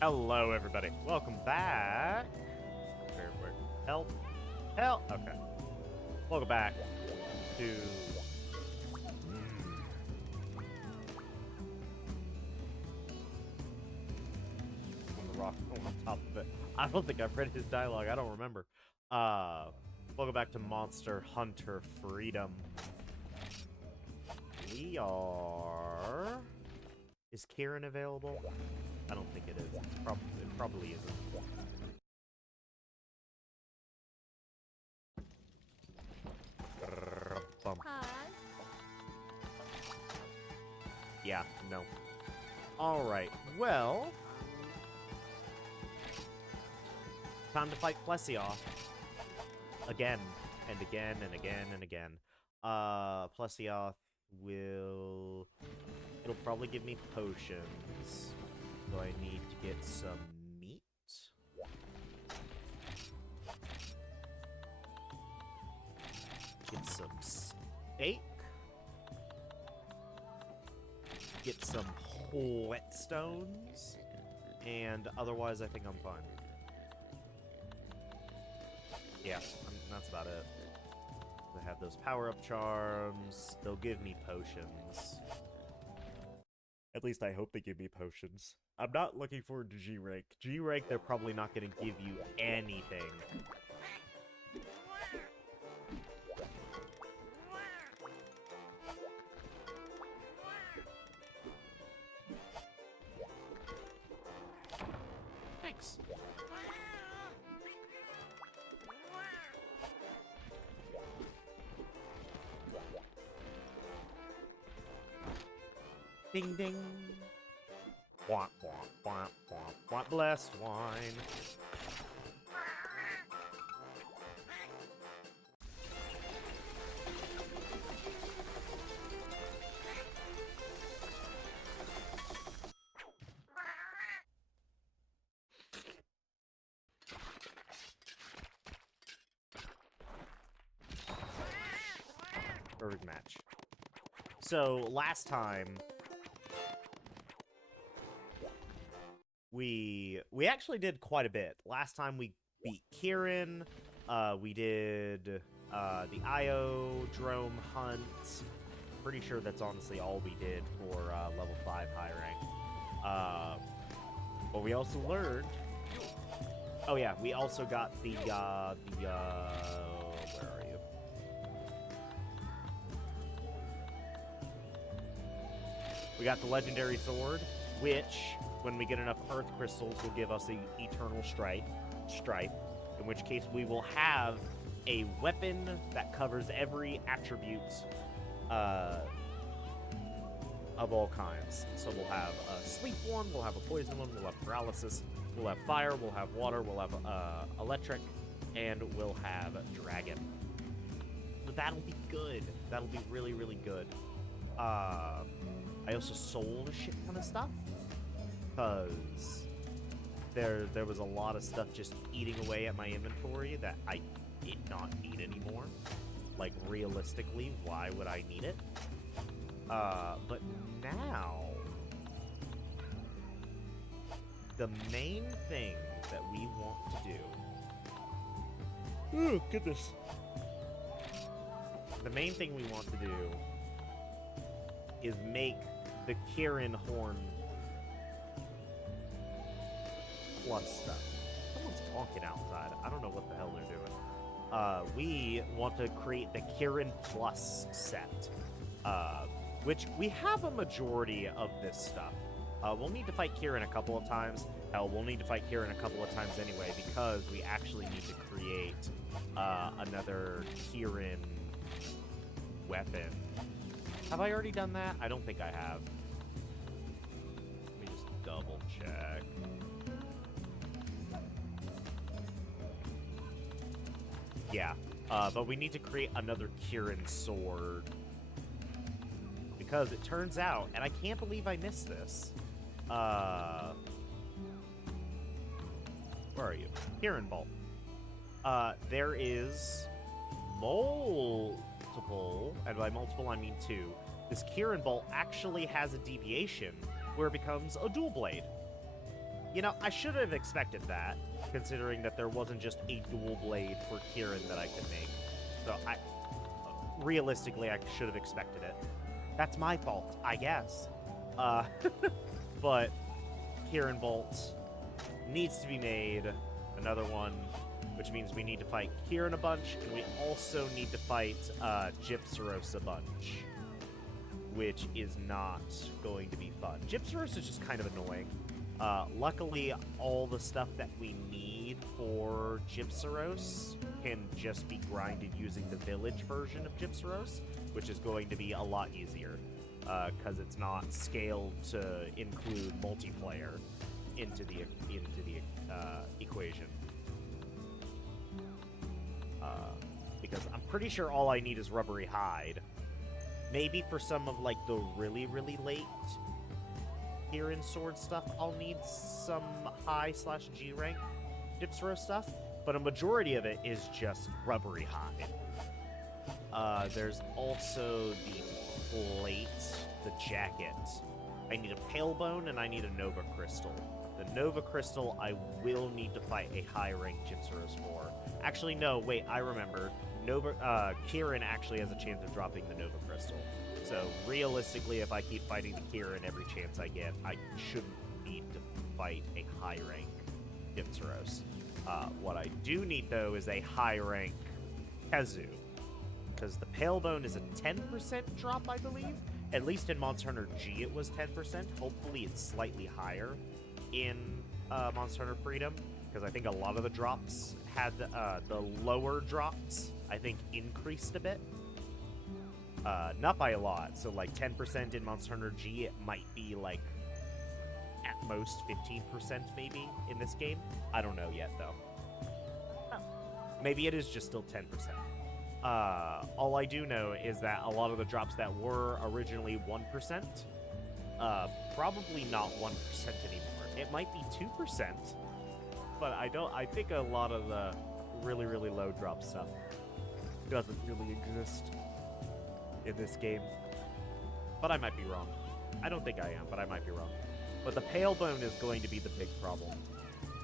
Hello, everybody. Welcome back. Where? Help. Help. Okay. Welcome back to... On the rock. Oh, on top of it. I don't think I've read his dialogue. I don't remember. Uh, Welcome back to Monster Hunter Freedom. We are... Is Kieran available? I don't think it is. It probably isn't. Hi. Yeah, no. Alright, well... Time to fight Plesioth. Again, and again, and again, and again. Plesioth will... It'll probably give me potions. So I need to get some meat. Get some steak. Get some whetstones. And otherwise, I think I'm fine. Yeah, that's about it. They have those power-up charms. They'll give me potions. At least I hope they give me potions. I'm not looking forward to G-Rank. G-Rank, they're probably not going to give you anything. Thanks. Ding ding. Womp womp womp womp womp. Blessed wine. Perfect match. So last time we actually did quite a bit. Last time we beat Kieran. We did the Iodrome hunt. Pretty sure that's honestly all we did for level 5 high rank. But we also learned. Oh yeah, we also got the where are you? We got the legendary sword, which, when we get enough Earth Crystals, will give us the Eternal Stripe, in which case we will have a weapon that covers every attribute of all kinds. So we'll have a sleep one, we'll have a poison one, we'll have paralysis, we'll have fire, we'll have water, we'll have electric, and we'll have dragon. So that'll be good. That'll be really, really good. I also sold a shit ton of stuff, because there was a lot of stuff just eating away at my inventory that I did not need anymore. Like, realistically, why would I need it? But now, the main thing that we want to do... Oh, goodness. The main thing we want to do is make the Kieran Horn plus stuff. Someone's honking outside. I don't know what the hell they're doing. We want to create the Kieran Plus set, which we have a majority of this stuff. We'll need to fight Kieran a couple of times. Hell, we'll need to fight Kieran a couple of times anyway, because we actually need to create another Kieran weapon. Have I already done that? I don't think I have. Let me just double check. Yeah, but we need to create another Kieran sword. Because it turns out, and I can't believe I missed this. Where are you? Kieran Bolt. There is multiple, and by multiple I mean 2. This Kieran Bolt actually has a deviation where it becomes a dual blade. You know, I should have expected that, considering that there wasn't just a dual blade for Kieran that I could make. So realistically, I should have expected it. That's my fault, I guess. But Kieran Bolt needs to be made. Another one, which means we need to fight Kieran a bunch, and we also need to fight Gypceros a bunch, which is not going to be fun. Gypceros is just kind of annoying. Luckily, all the stuff that we need for Gypceros can just be grinded using the village version of Gypceros, which is going to be a lot easier, because it's not scaled to include multiplayer into the equation. Because I'm pretty sure all I need is Rubbery Hide. Maybe for some of, like, the really, really late Kieran Sword stuff, I'll need some high/G rank Gypceros stuff, but a majority of it is just Rubbery Hide. There's also the plate, the jacket. I need a Pale Bone, and I need a Nova Crystal. The Nova Crystal I will need to fight a high rank Gypceros for. Actually, no, wait, I remember. Kieran actually has a chance of dropping the Nova Crystal. So, realistically, if I keep fighting the Kieran every chance I get, I shouldn't need to fight a high rank Gypceros. What I do need, though, is a high rank Kezu. Because the Pale Bone is a 10% drop, I believe. At least in Monster Hunter G it was 10%. Hopefully it's slightly higher in Monster Hunter Freedom. Because I think a lot of the drops had the lower drops, I think, increased a bit. Not by a lot. So, like, 10% in Monster Hunter G, it might be, like, at most 15% maybe in this game. I don't know yet, though. Maybe it is just still 10%. All I do know is that a lot of the drops that were originally 1%, probably not 1% anymore. It might be 2%, but I think a lot of the really, really low drop stuff doesn't really exist in this game. But I might be wrong. I don't think I am, but I might be wrong. But the Pale Bone is going to be the big problem,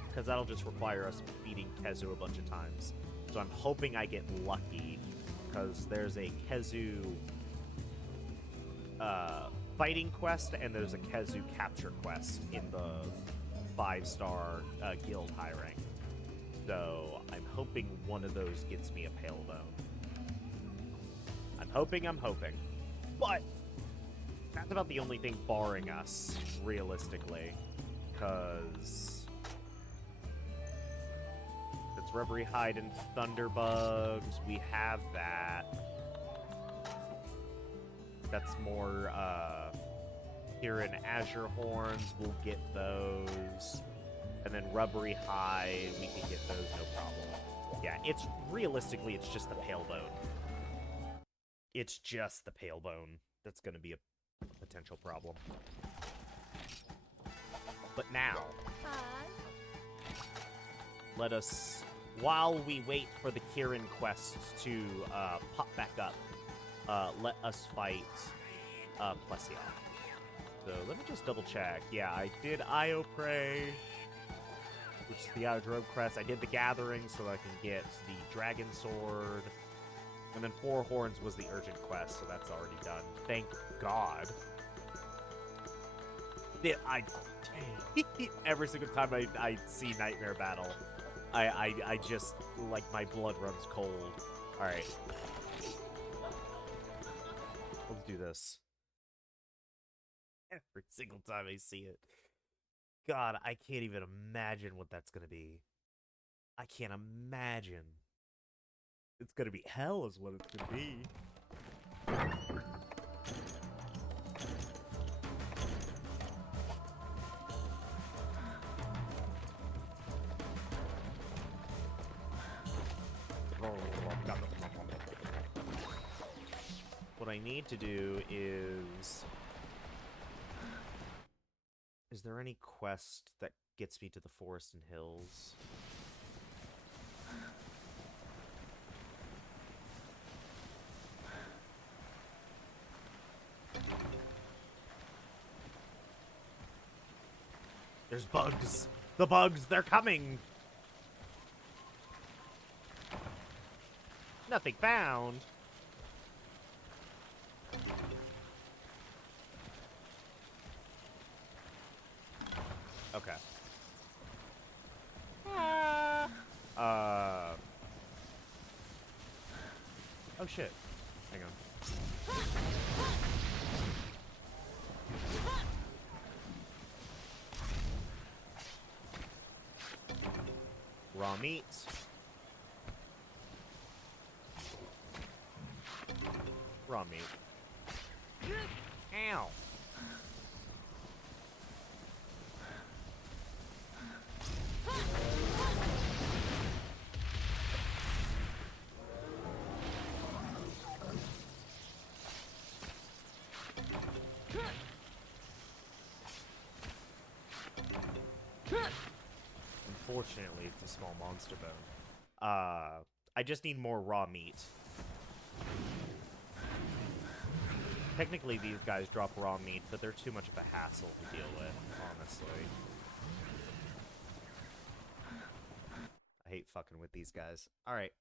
because that'll just require us beating Kezu a bunch of times. So I'm hoping I get lucky, because there's a Kezu fighting quest, and there's a Kezu capture quest in the 5-star guild high rank. So I'm hoping one of those gets me a Pale Bone. I'm hoping. But that's about the only thing barring us, realistically, because it's Rubbery Hide and Thunderbugs. We have that. That's more Kieran Azure Horns. We'll get those. And then Rubbery Hide, we can get those, no problem. Yeah, realistically, it's just the Pale Bone. It's just the Pale Bone that's going to be a potential problem. But now, let us, while we wait for the Kieran quest to pop back up, let us fight Plessia. So let me just double check. Yeah, I did Io Prey, which is the Iodrome quest. I did the Gathering so I can get the Dragon Sword. And then Four Horns was the urgent quest, so that's already done. Thank God. Every single time I see Nightmare Battle, I just, like, my blood runs cold. Alright. Let's do this. Every single time I see it. God, I can't even imagine what that's gonna be. I can't imagine. It's gonna be hell is what it's gonna be. What I need to do is... Is there any quest that gets me to the Forest and Hills? There's bugs. The bugs, they're coming! Nothing found. Okay. Oh shit. Hang on. Raw meat. Raw meat. Ow. Unfortunately, it's a small monster bone. I just need more raw meat. Technically, these guys drop raw meat, but they're too much of a hassle to deal with, honestly. I hate fucking with these guys. Alright.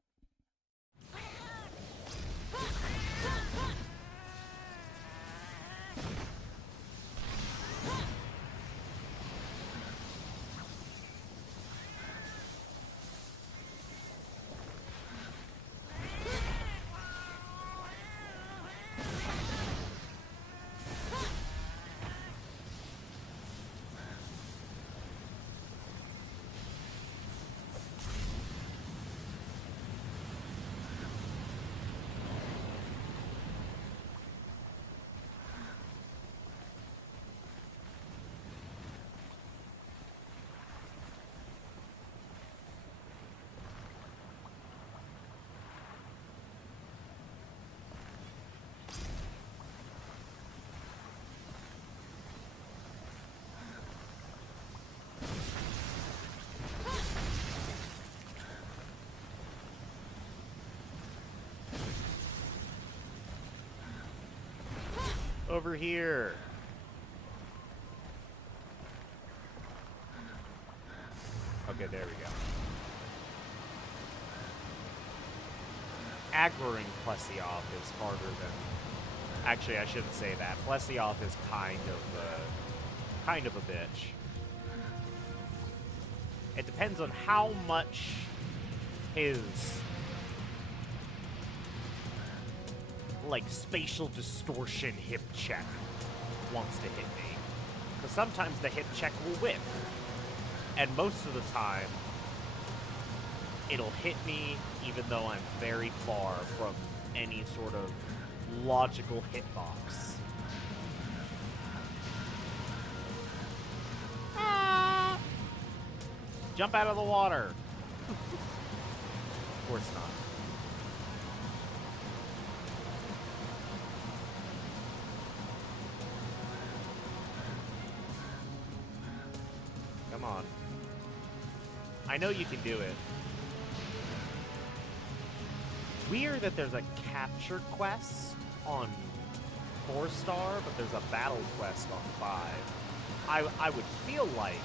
Over here. Okay, there we go. Aggroing Plesioth is harder than... Actually, I shouldn't say that. Plesioth is kind of a bitch. It depends on how much his... like, spatial distortion hip check wants to hit me. Because sometimes the hip check will whiff. And most of the time, it'll hit me even though I'm very far from any sort of logical hitbox. Ah! Jump out of the water! Of course not. Come on. I know you can do it. Weird that there's a capture quest on 4-star, but there's a battle quest on 5. I would feel like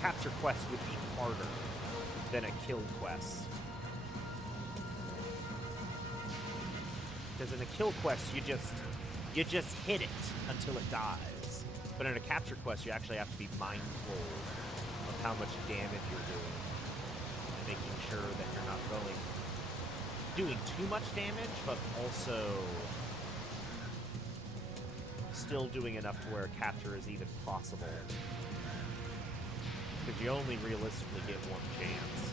capture quest would be harder than a kill quest. Because in a kill quest, you just hit it until it dies. But in a capture quest, you actually have to be mindful of how much damage you're doing. And making sure that you're not doing too much damage, but also still doing enough to where a capture is even possible. Because you only realistically get one chance.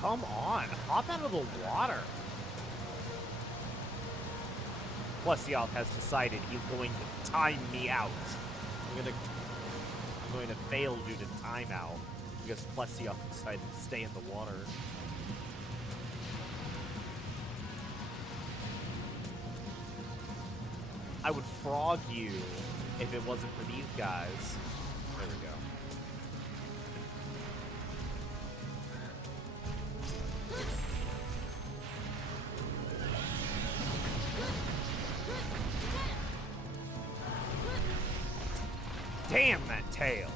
Come on, hop out of the water. Plesioth has decided he's going to time me out. I'm going to fail due to timeout because Plesioth decided to stay in the water. I would frog you if it wasn't for these guys. There we go. Damn that tail.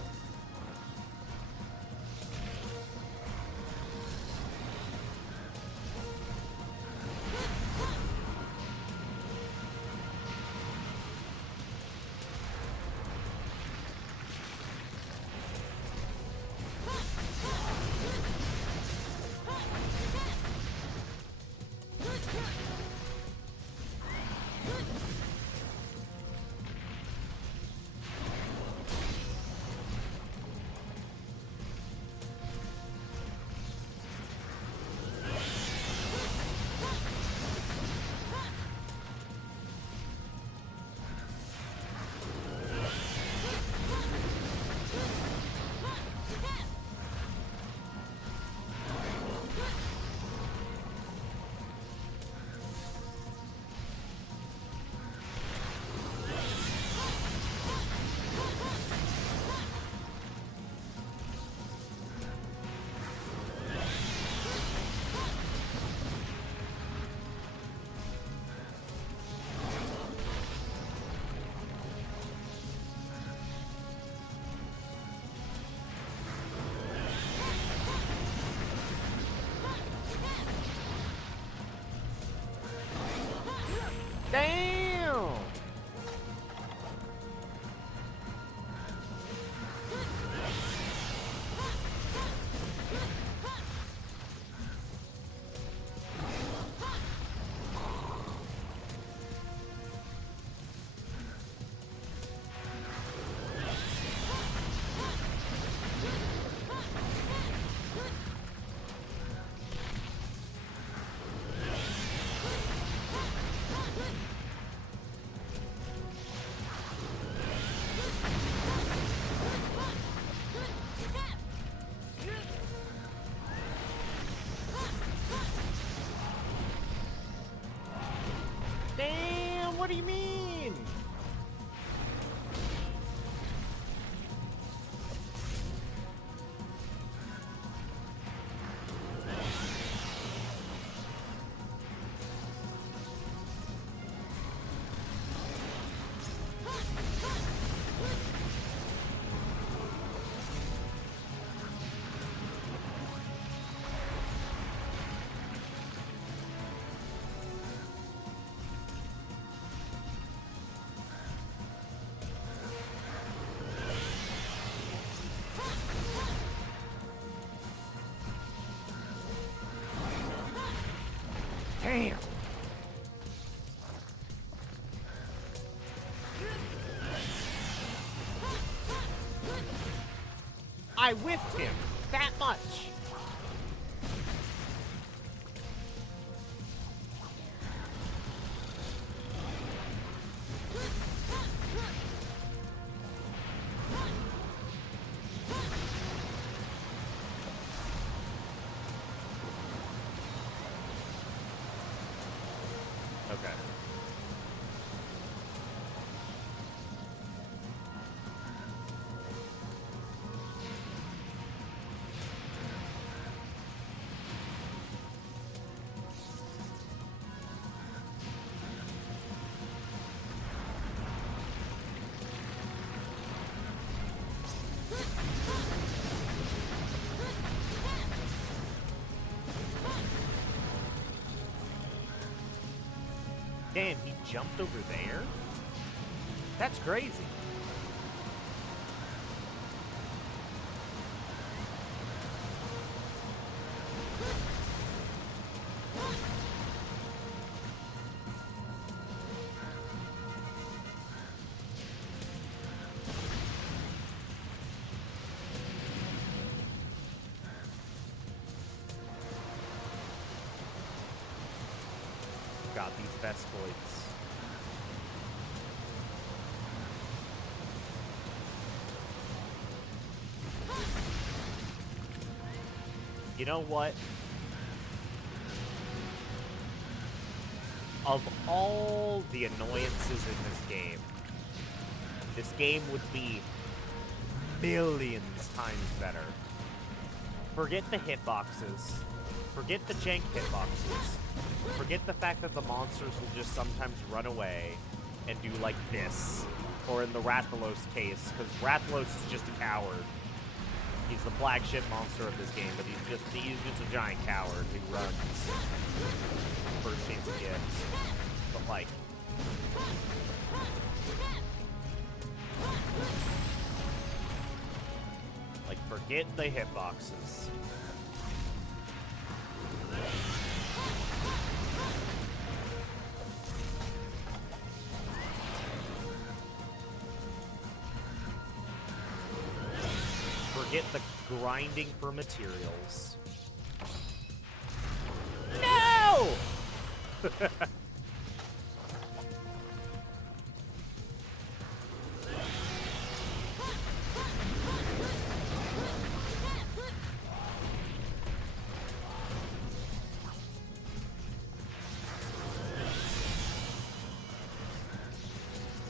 Damn! Damn, what do you mean? Damn! I whiffed him that much. Okay. Damn, he jumped over there? That's crazy. God, these Vescoids. You know what? Of all the annoyances in this game would be millions times better. Forget the hitboxes. Forget the jank hitboxes. Forget the fact that the monsters will just sometimes run away. and do like this. Or in the Rathalos case, because Rathalos is just a coward. He's the flagship monster of this game, but he's just a giant coward who runs first chance he gets. But like, forget the hitboxes. Forget the grinding for materials. No!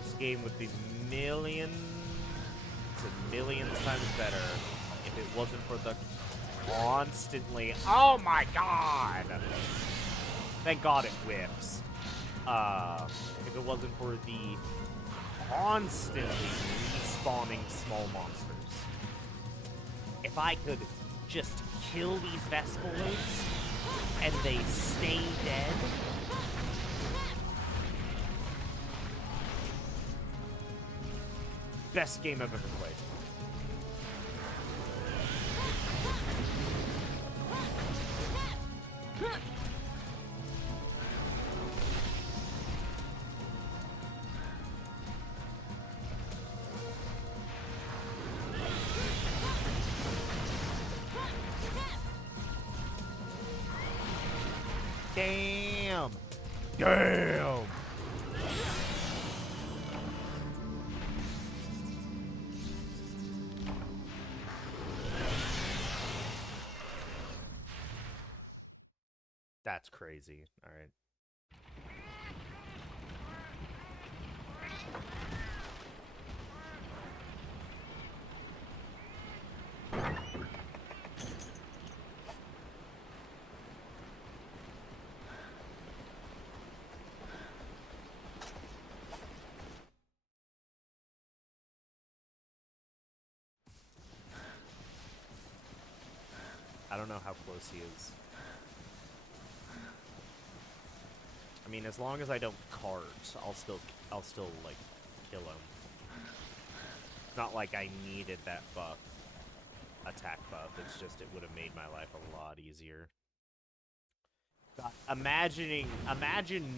This game would be millions and millions times better if it wasn't for the constantly... Oh my god! Thank god it whips. If it wasn't for the constantly respawning small monsters. If I could just kill these Vespaloids and they stay dead... Best game I've ever played. Damn! Damn! That's crazy. All right. I don't know how close he is. I mean, as long as I don't cart, I'll still like kill him. It's not like I needed that buff, attack buff. It's just it would have made my life a lot easier. God, imagine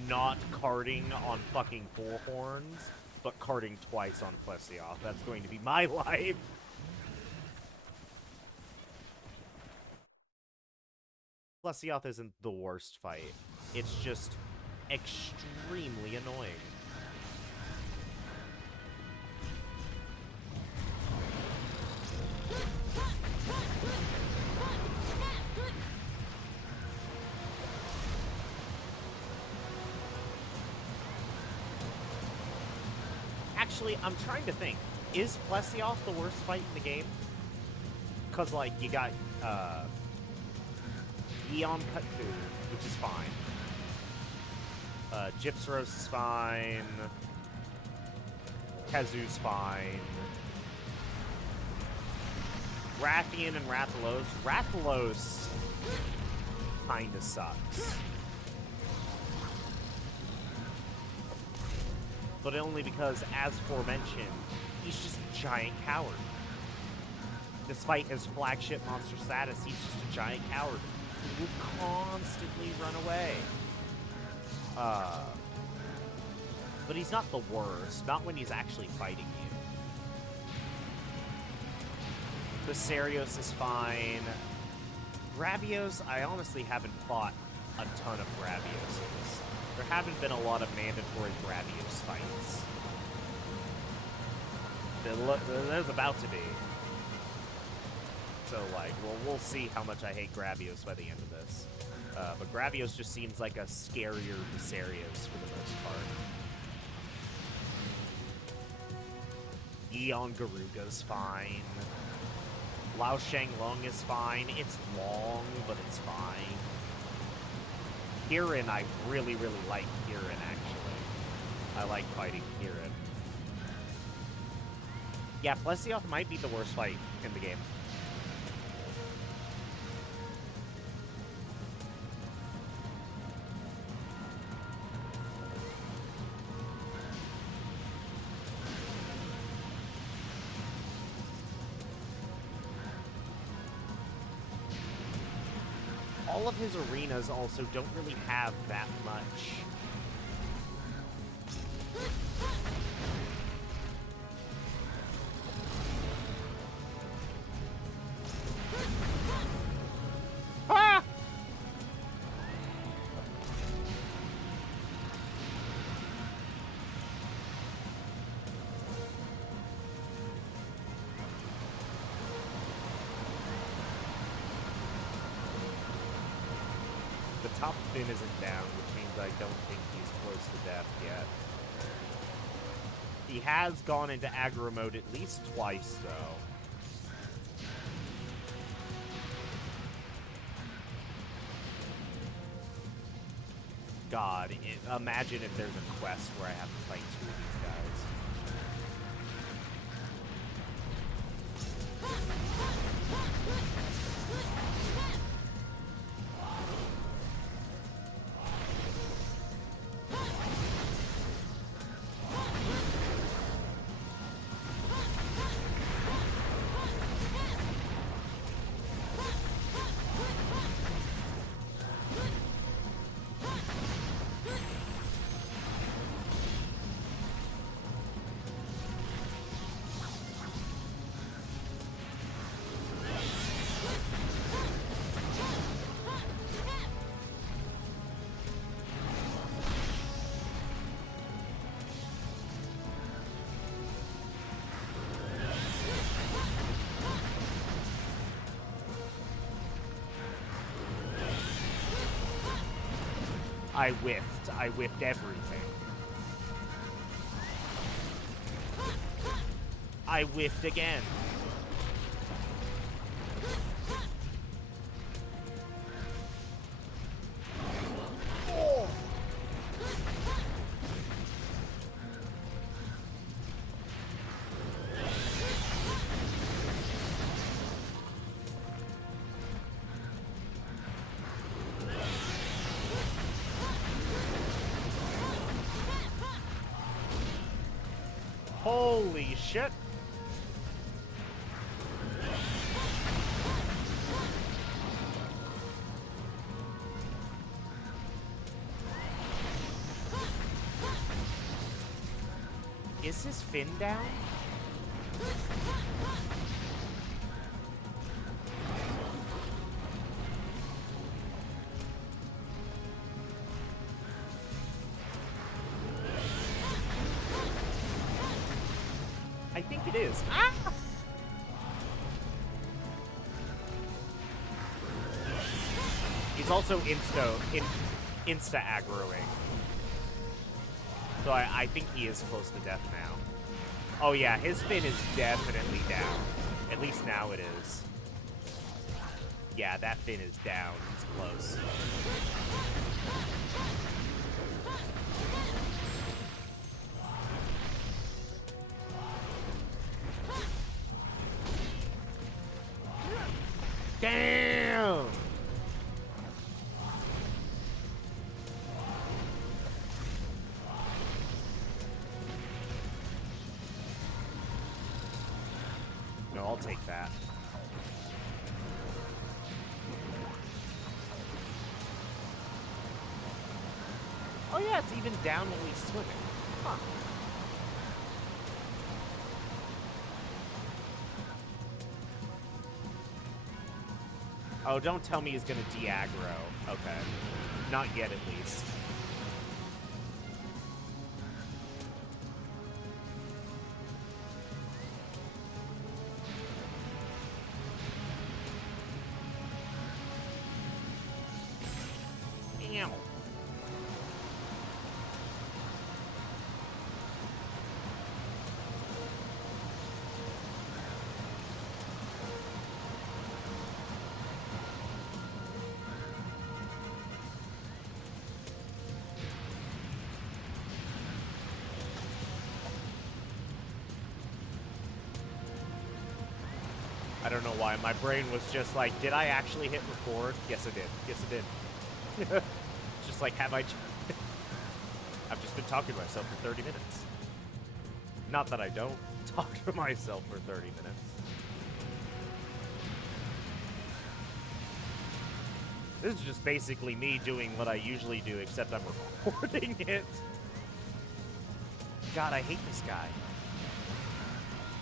not carting on fucking Four Horns, but carting twice on Plesioth. That's going to be my life. Plesioth isn't the worst fight. It's just extremely annoying. Actually, I'm trying to think. Is Plesioth the worst fight in the game? Because, like, you got, Eon Cutku, which is fine. Gypsaros is fine. Kazu's fine. Rathian and Rathalos. Rathalos kinda sucks. But only because, as aforementioned, he's just a giant coward. Despite his flagship monster status, he's just a giant coward who will constantly run away. But he's not the worst, not when he's actually fighting you. Viserios is fine. Gravios, I honestly haven't fought a ton of Gravioses. There haven't been a lot of mandatory Gravios fights. There's about to be. So, like, well, we'll see how much I hate Gravios by the end of this. But Gravios just seems like a scarier Viserios for the most part. Eon Garuga's fine. Lao Shanglong is fine. It's long, but it's fine. Kirin, I really, really like Kirin, actually. I like fighting Kieran. Yeah, Plesioth might be the worst fight in the game. All of his arenas also don't really have that much. Ah! The top fin isn't down, which means I don't think he's close to death yet. He has gone into aggro mode at least twice, though. God, imagine if there's a quest where I have to fight two of these guys. I whiffed. I whiffed everything. I whiffed again. Oh. Holy shit. Is his fin down? I think it is. Ah! He's also insta aggroing. So I think he is close to death now. Oh yeah, his fin is definitely down. At least now it is. Yeah, that fin is down. It's close. Damn! No, I'll take that. Oh yeah, it's even down when he's swimming. Huh. Oh, don't tell me he's gonna de-aggro. Okay. Not yet, at least. Ow. I don't know why. My brain was just like, did I actually hit record? Yes, I did. Yes, I did. Just like, have I... I've just been talking to myself for 30 minutes. Not that I don't talk to myself for 30 minutes. This is just basically me doing what I usually do, except I'm recording it. God, I hate this guy.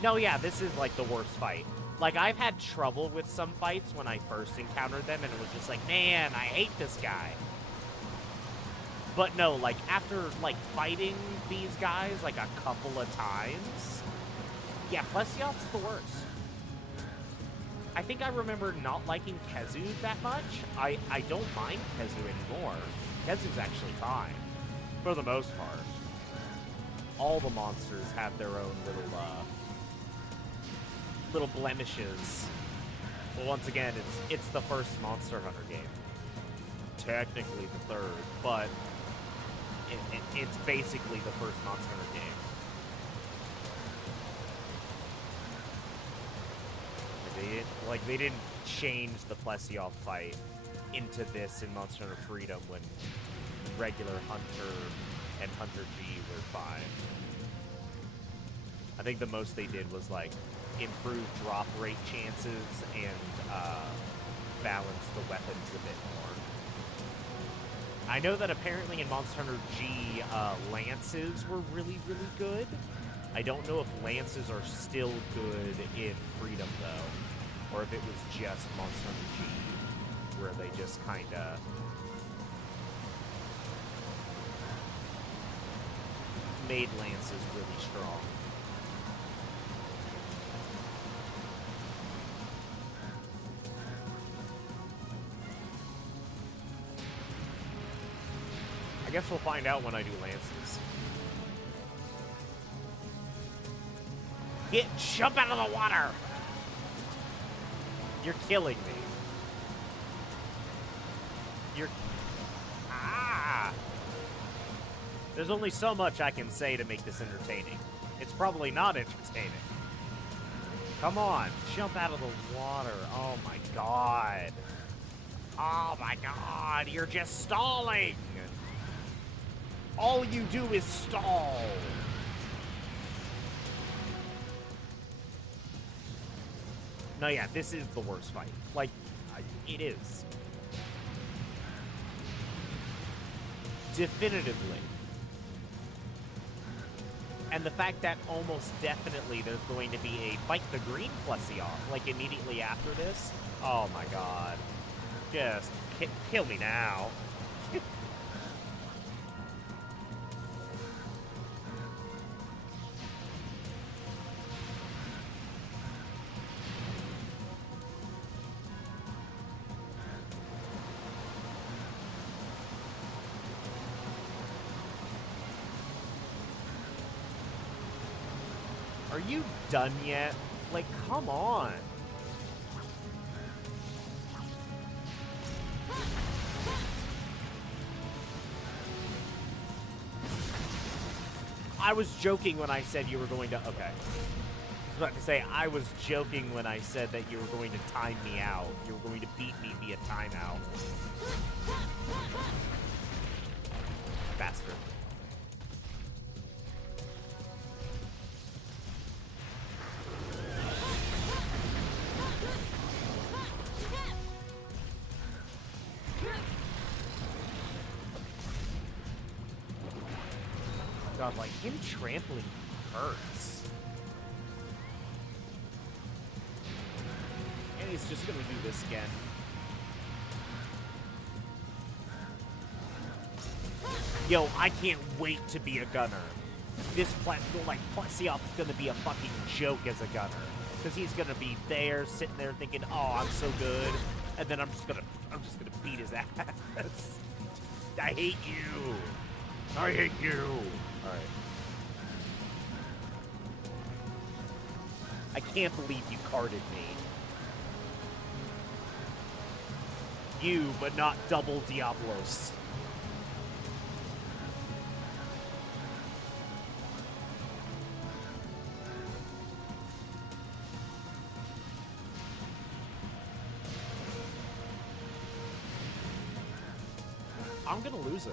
No, yeah, this is like the worst fight. Like, I've had trouble with some fights when I first encountered them, and it was just like, man, I hate this guy. But no, like, after, like, fighting these guys, like, a couple of times, yeah, Plesioth's the worst. I think I remember not liking Khezu that much. I don't mind Khezu anymore. Khezu's actually fine, for the most part. All the monsters have their own little blemishes. Well, once again, it's the first Monster Hunter game. Technically the third, but it's basically the first Monster Hunter game. They didn't change the Plesioth fight into this in Monster Hunter Freedom when regular Hunter and Hunter G were fine. I think the most they did was like improve drop rate chances and balance the weapons a bit more. I know that apparently in Monster Hunter G, lances were really, really good. I don't know if lances are still good in Freedom though, or if it was just Monster Hunter G where they just kind of made lances really strong. I guess we'll find out when I do lances. Jump out of the water! You're killing me. There's only so much I can say to make this entertaining. It's probably not entertaining. Come on, jump out of the water. Oh my god. Oh my god, you're just stalling! All you do is stall. No, yeah, this is the worst fight. Like, it is. Definitively. And the fact that almost definitely there's going to be a Fight the Green Plesioth, like, immediately after this. Oh my god. Just kill me now. Are you done yet? Like, come on. I was joking when I said you were going to... Okay. I was about to say, I was joking when I said that you were going to time me out. You were going to beat me via timeout. Bastard. God, like, him trampling hurts. And he's just gonna do this again. Yo, I can't wait to be a gunner. This Plesioth is gonna be a fucking joke as a gunner. Because he's gonna be there, sitting there thinking, oh, I'm so good. And then I'm just gonna beat his ass. I hate you. I hate you. Alright. I can't believe you carded me. You, but not double Diablos. I'm gonna lose it.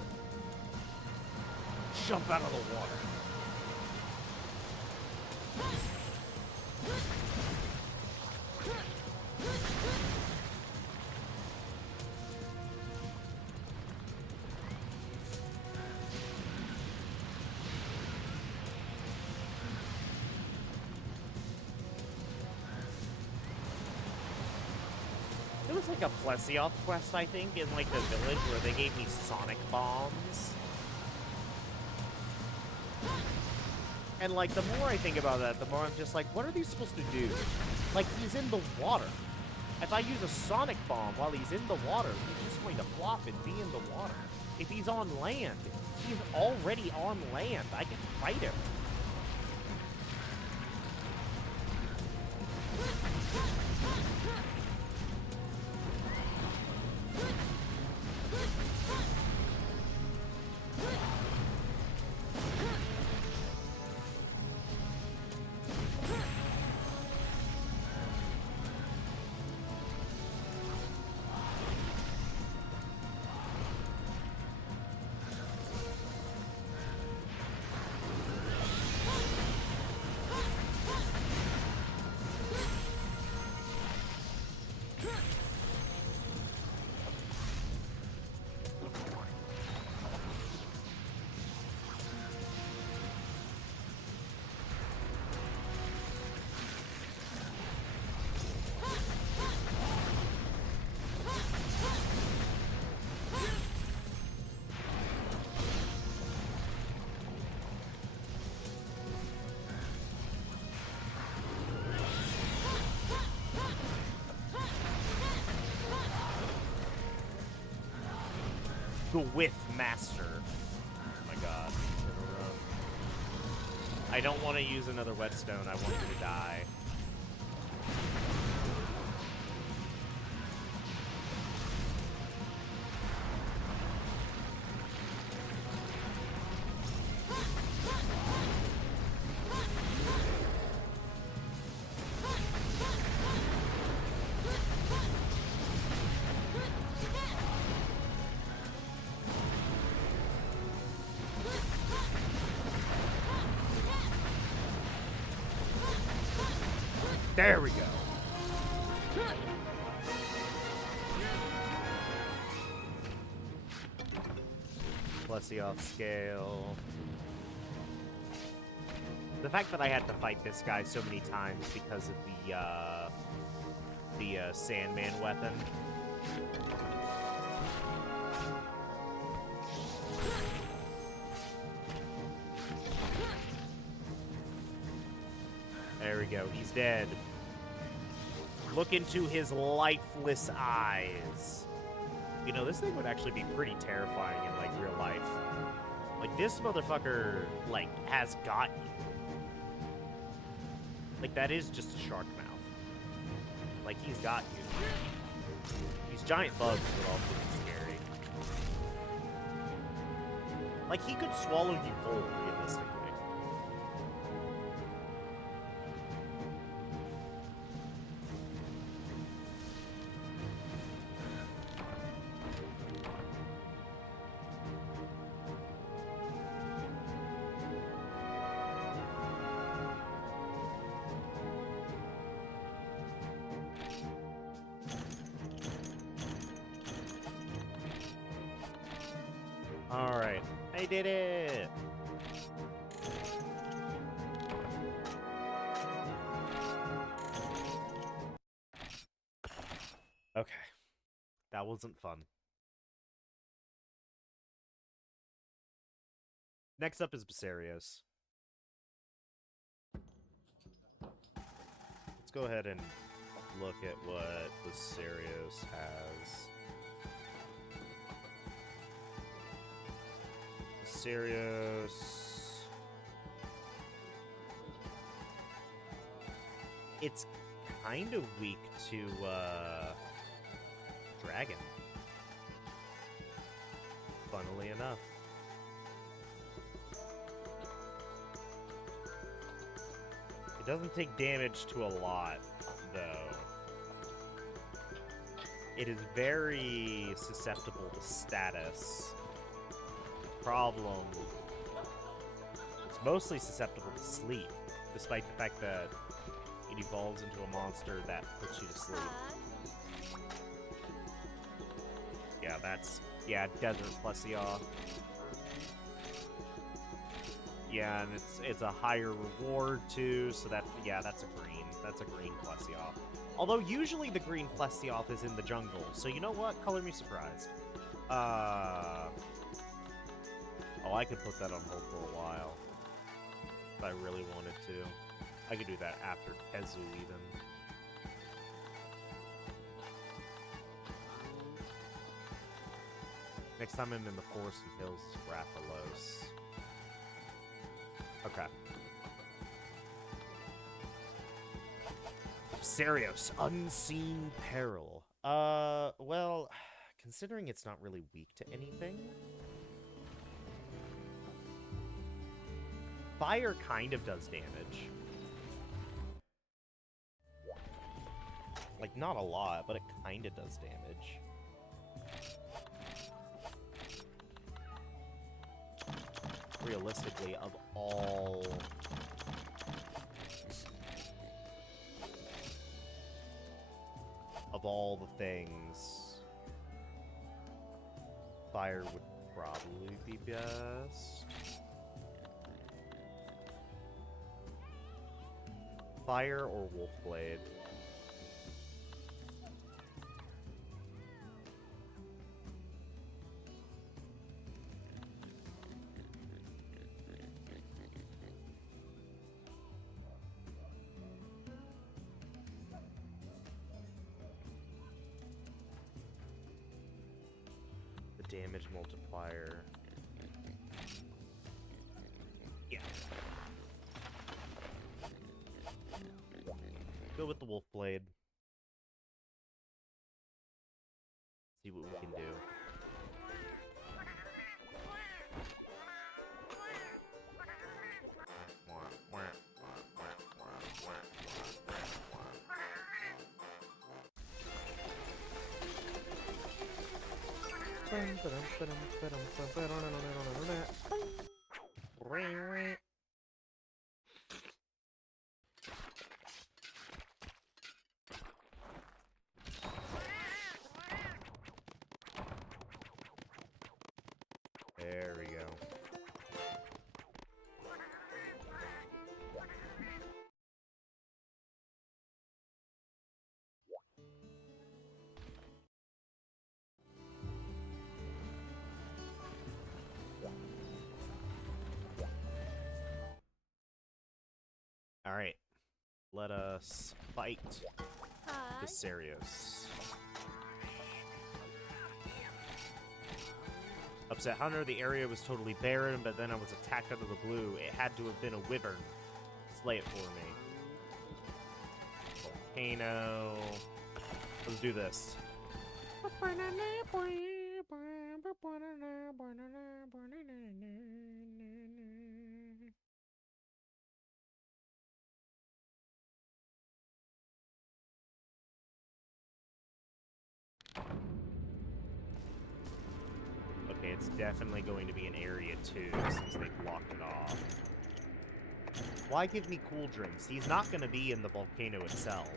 Jump out of the water. It was like a Plesioth quest, I think, in like the village where they gave me sonic bombs. And like the more I think about that, the more I'm just like, what are these supposed to do? Like, he's in the water. If I use a sonic bomb while he's in the water, he's just going to flop and be in the water. If he's on land, he's already on land. I can fight him. The Whiff Master. Oh my god. I don't want to use another whetstone. I want you to die. There we go. Plesioth scale. The fact that I had to fight this guy so many times because of the Sandman weapon. There we go. He's dead. Look into his lifeless eyes. You know, this thing would actually be pretty terrifying in, like, real life. Like, this motherfucker, like, has got you. Like, that is just a shark mouth. Like, he's got you. These giant bugs would also be scary. Like, he could swallow you whole, realistically. Alright, I did it! Okay, that wasn't fun. Next up is Basarios. Let's go ahead and look at what Basarios has. Basarios. It's kind of weak to Dragon. Funnily enough. It doesn't take damage to a lot, though. It is very susceptible to status. problem. It's mostly susceptible to sleep, despite the fact that it evolves into a monster that puts you to sleep. Yeah, yeah, Desert Plessia. Yeah, and it's a higher reward too, so that's a green. That's a green Plesioth. Although usually the green Plesioth is in the jungle, so you know what? Color me surprised. Oh, I could put that on hold for a while. If I really wanted to. I could do that after Tezu even. Next time I'm in the Forest and Hills, Rathalos. Okay. Sarios, Unseen Peril. Well, considering it's not really weak to anything. Fire kind of does damage. Like, not a lot, but it kind of does damage. Realistically, of all the things, fire would probably be best. Fire or Wolfblade? Damage multiplier. Yeah. Go with the Wolfblade. See what we can do. There we go. All right, let us fight Viserios. Upset Hunter, the area was totally barren, but then I was attacked out of the blue. It had to have been a wyvern. Slay it for me. Volcano. Let's do this. Okay, it's definitely going to be an area 2 since they blocked it off. Why give me Cool Drinks? He's not going to be in the volcano itself.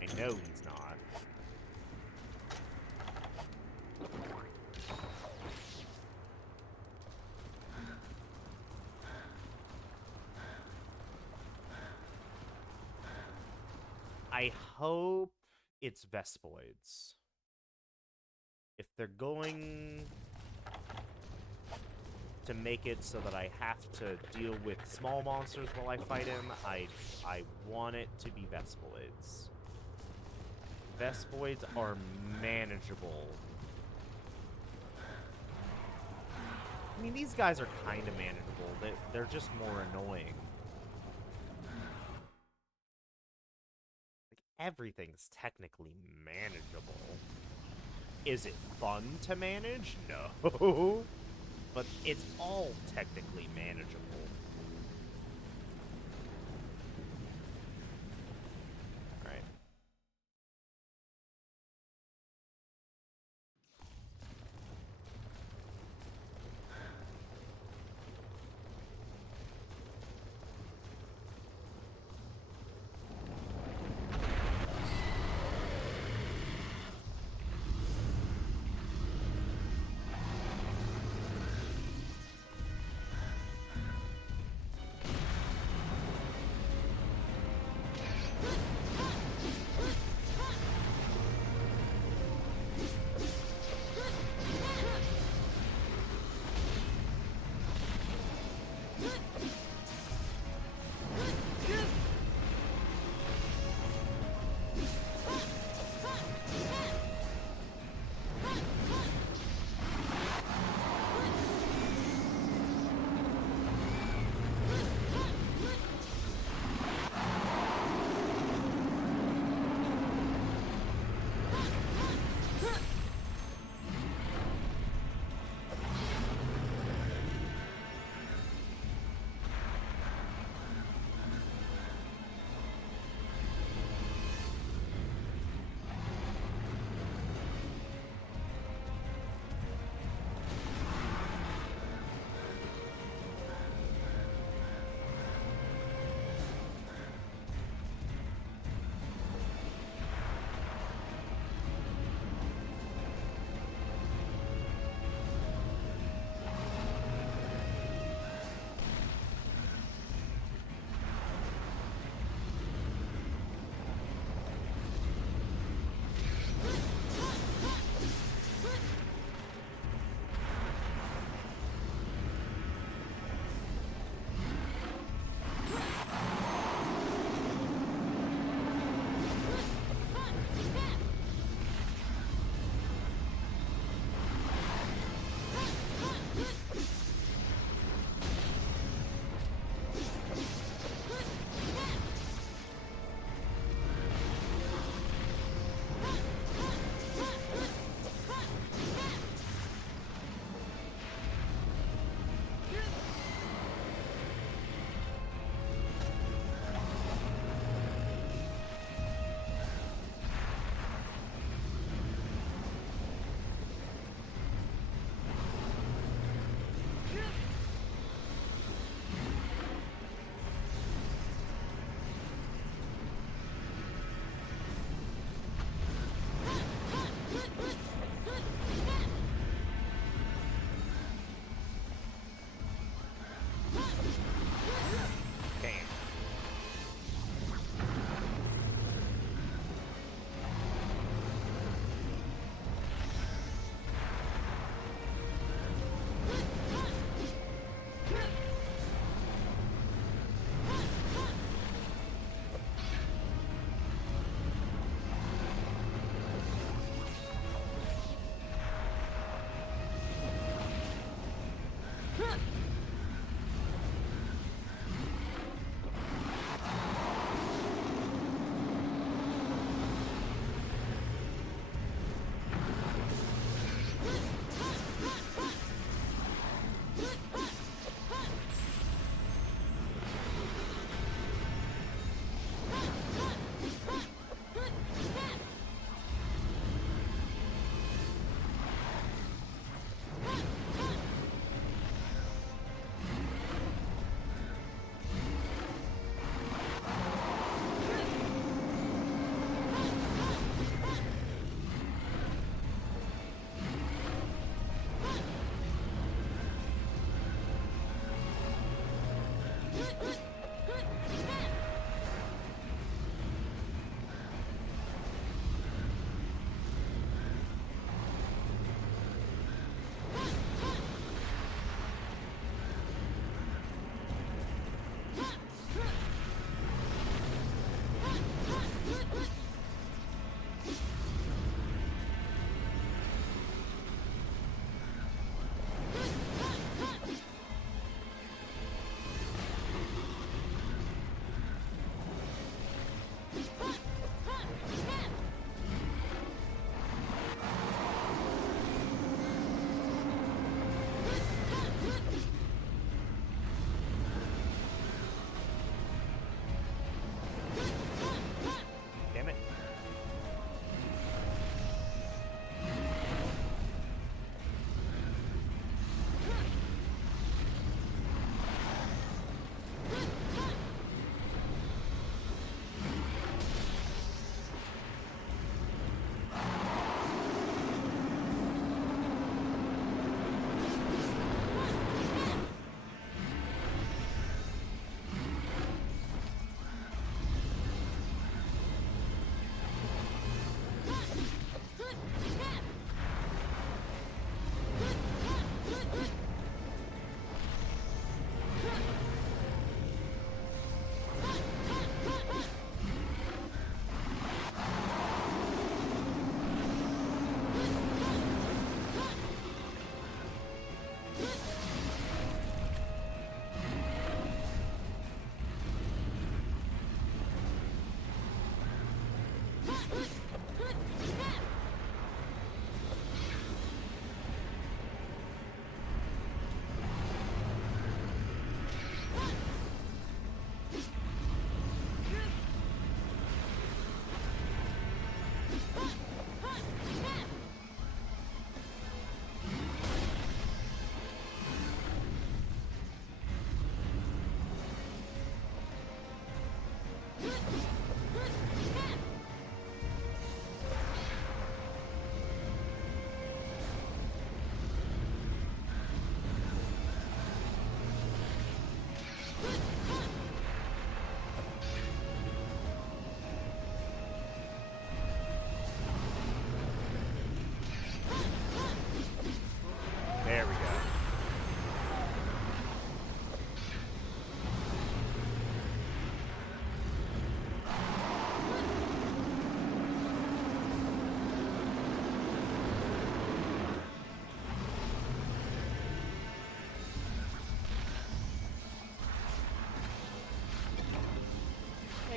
I know he's not. I hope it's Vespoids. If they're going to make it so that I have to deal with small monsters while I fight him, I want it to be Vespoids. Vespoids are manageable. I mean, these guys are kind of manageable. They're just more annoying. Like, everything's technically manageable. Is it fun to manage? No. But it's all technically manageable. Alright.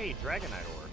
Hey, Dragonite ore.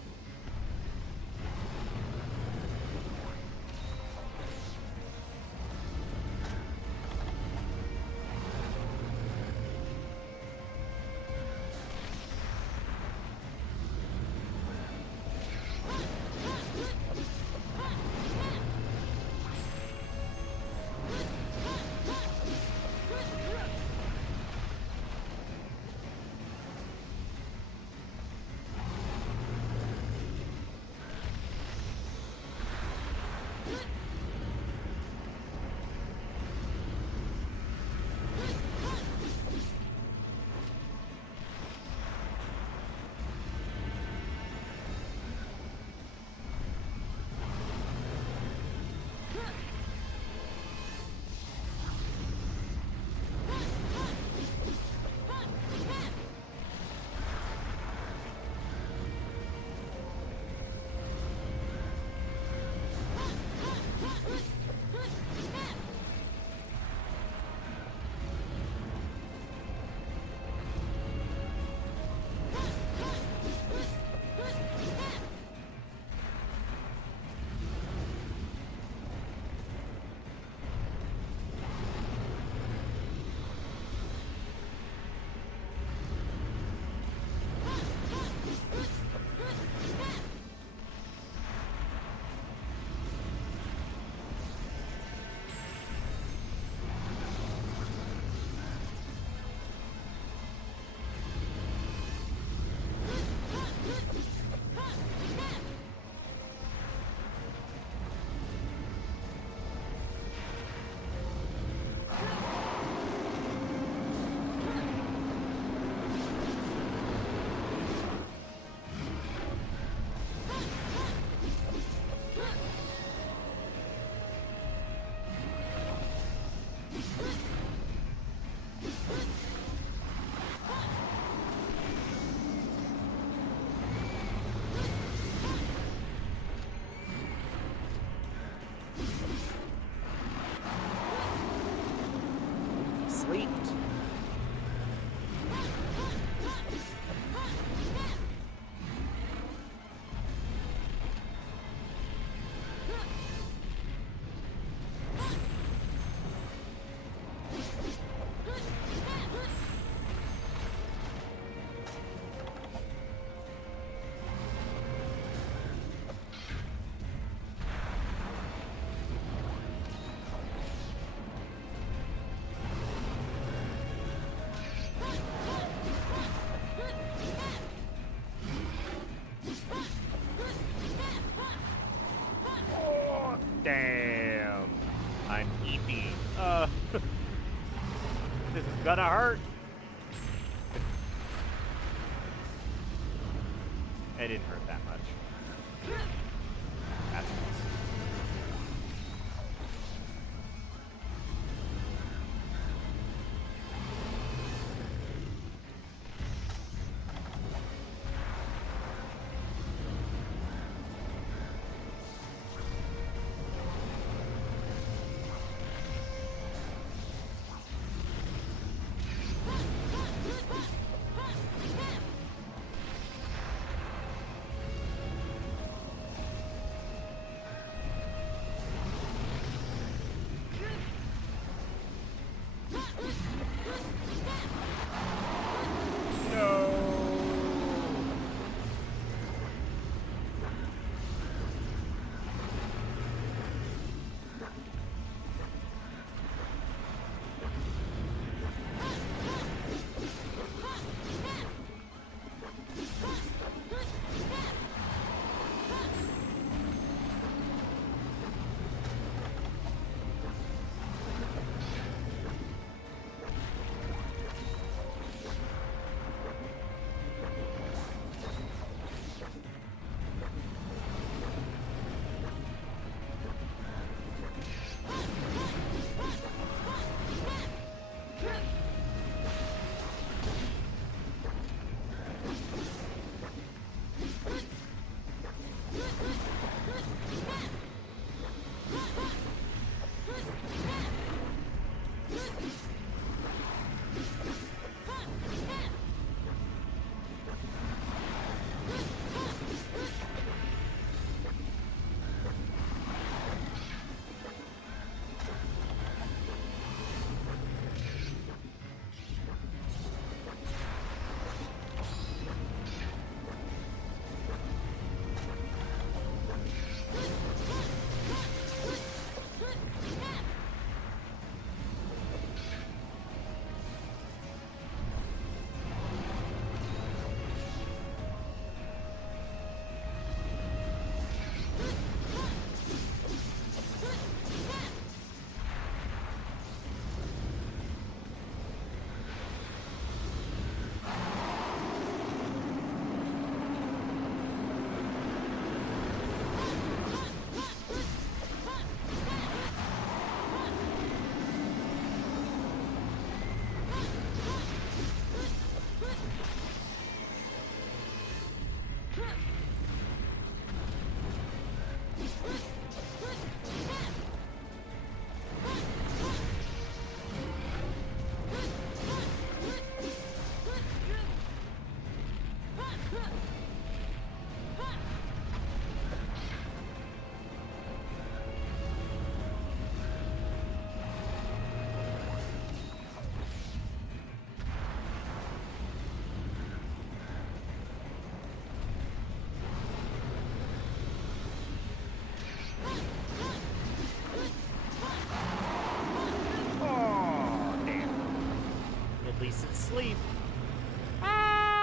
Sleeped. Damn. I'm eepy. This is gonna hurt. It didn't hurt that much. That's nice. sleep. Ah!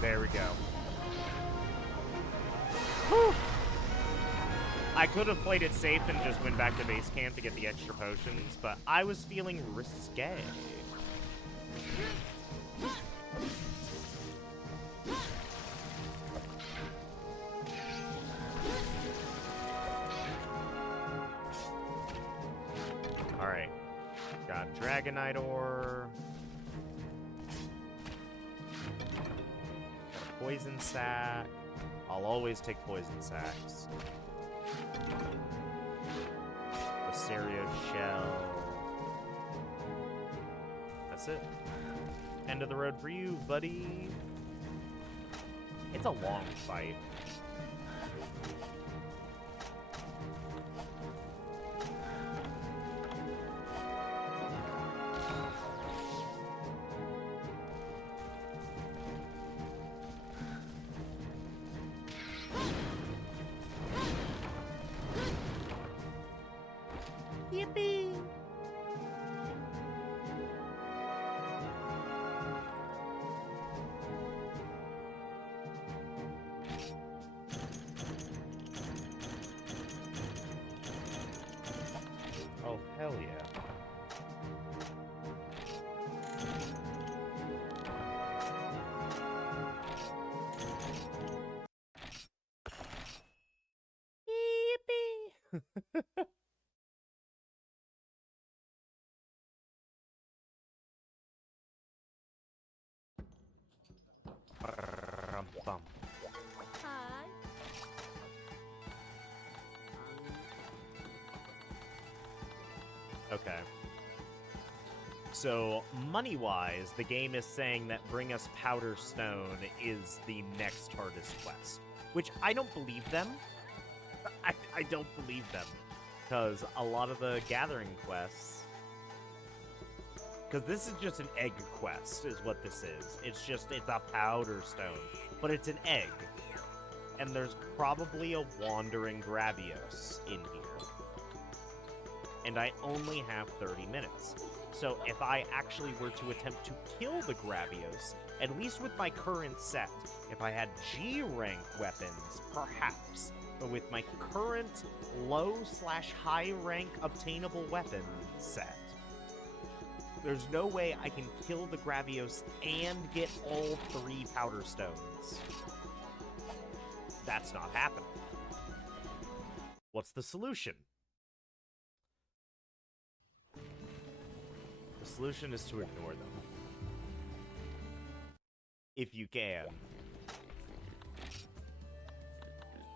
There we go. Whew. I could have played it safe and just went back to base camp to get the extra potions, but I was feeling risque. Alright. Got Dragonite ore. Poison sack. I'll always take poison sacks. Wisteria shell. That's it. End of the road for you, buddy. It's a long fight. Bum. Hi. Okay. So, money-wise, the game is saying that Bring Us Powder Stone is the next hardest quest. Which I don't believe them. I don't believe them. Because a lot of the gathering quests... Because this is just an egg quest, is what this is. It's a powder stone. But it's an egg. And there's probably a wandering Gravios in here. And I only have 30 minutes. So if I actually were to attempt to kill the Gravios, at least with my current set, if I had G-rank weapons, perhaps. But with my current low/high rank obtainable weapon set, there's no way I can kill the Gravios and get all 3 powder stones. That's not happening. What's the solution? The solution is to ignore them. If you can.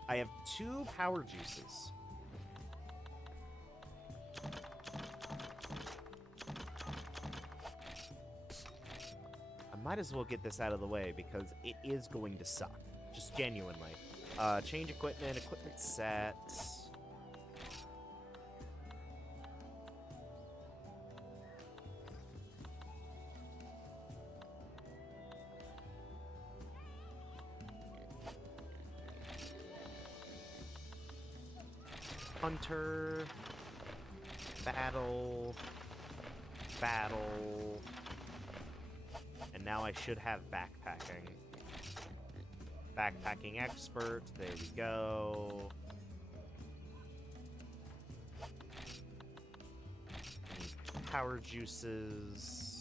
I have 2 power juices. I might as well get this out of the way because it is going to suck. Just genuinely. Change equipment set. Hunter, battle, and now I should have backpacking. Backpacking expert, there we go. Power juices.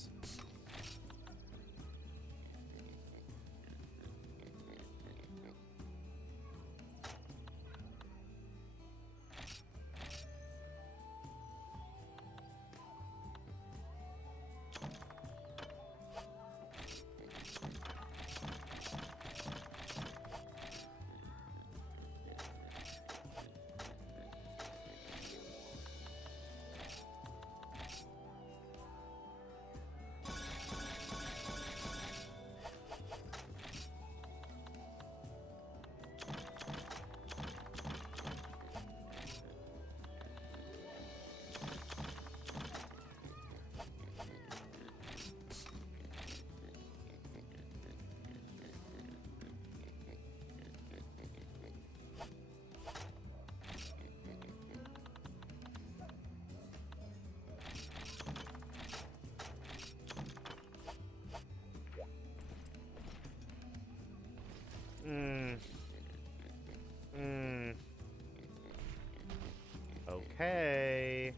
Okay.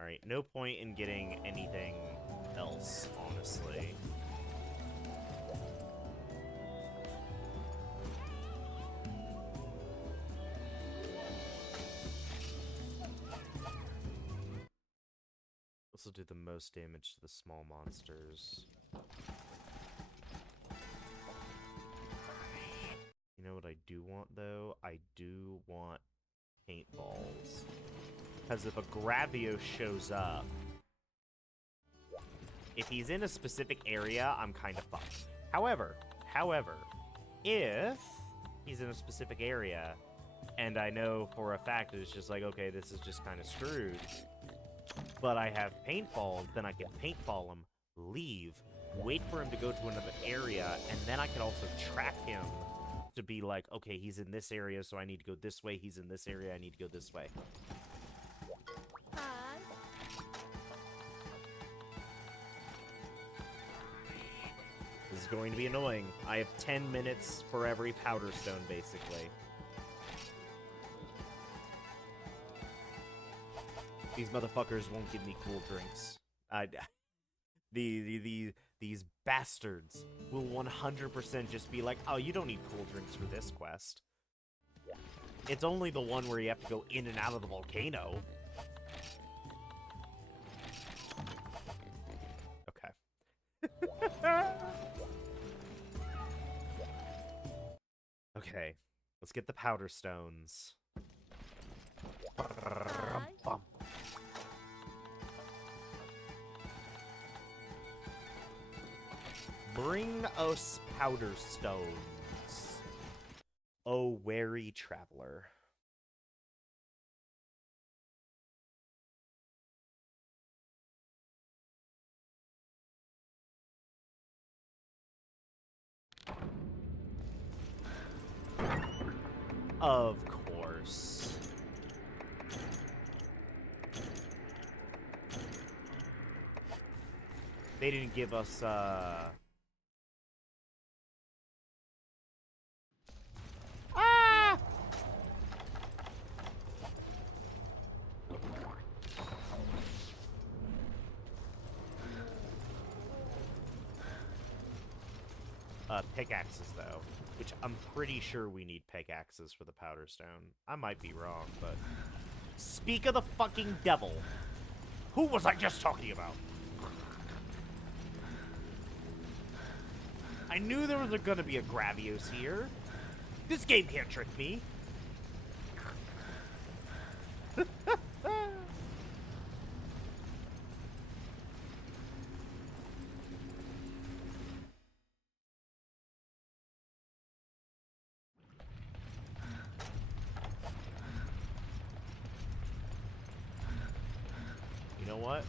Alright, no point in getting anything else, honestly. This will do the most damage to the small monsters. You know what I do want, though? I do want paintballs. Because if a Gravios shows up, if he's in a specific area, I'm kind of fucked. However, if he's in a specific area, and I know for a fact it's just like, okay, this is just kind of screwed, but I have paintballs, then I can paintball him, leave, wait for him to go to another area, and then I can also track him to be like, okay, he's in this area, so I need to go this way, he's in this area, I need to go this way. Hi. This is going to be annoying. I have 10 minutes for every powder stone, basically. These motherfuckers won't give me cool drinks. These bastards will 100% just be like, oh, you don't need cool drinks for this quest. It's only the one where you have to go in and out of the volcano. Okay. Okay, let's get the powder stones. Bring us powder stones, oh wary traveler. Of course. They didn't give us, Ah! Pickaxes, though. Which I'm pretty sure we need pickaxes for the powder stone. I might be wrong, but... Speak of the fucking devil! Who was I just talking about? I knew there was gonna be a Gravios here. This game can't trick me. You know what?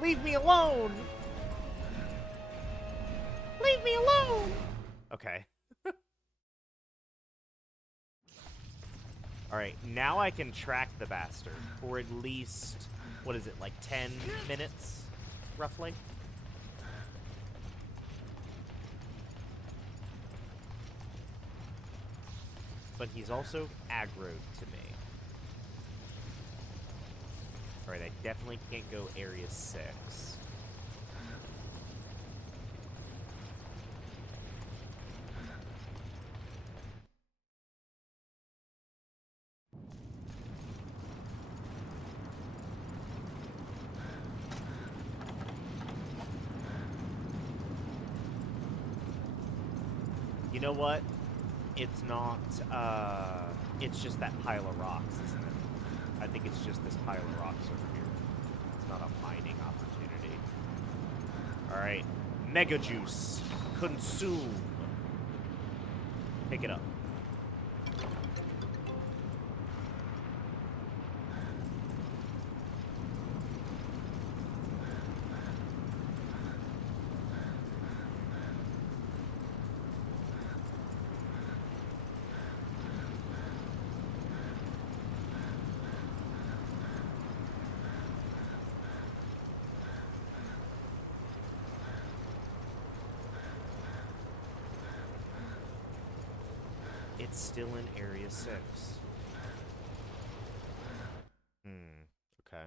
Leave me alone! Leave me alone! Okay. Alright, now I can track the bastard for at least, what is it, like 10 minutes, roughly? But he's also aggroed to me. Alright, I definitely can't go Area 6. You know what? It's not, it's just that pile of rocks, isn't it? I think it's just this pile of rocks over here. It's not a mining opportunity. Alright. Mega Juice. Consume. Pick it up. It's still in Area 6. Okay.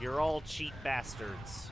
You're all cheap bastards.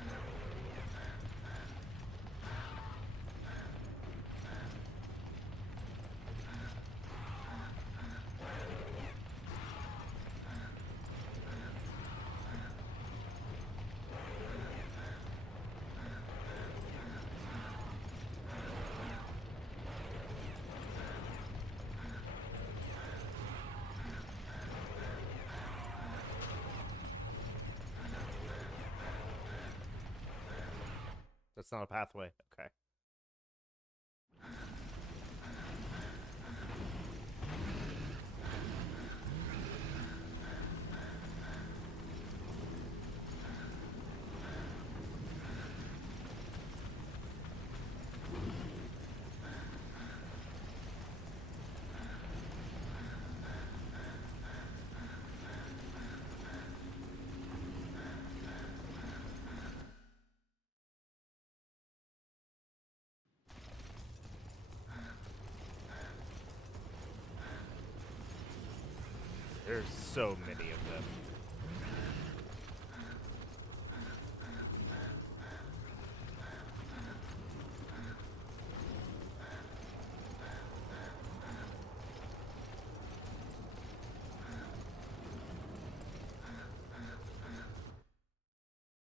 it's not a pathway. Okay. There's so many of them.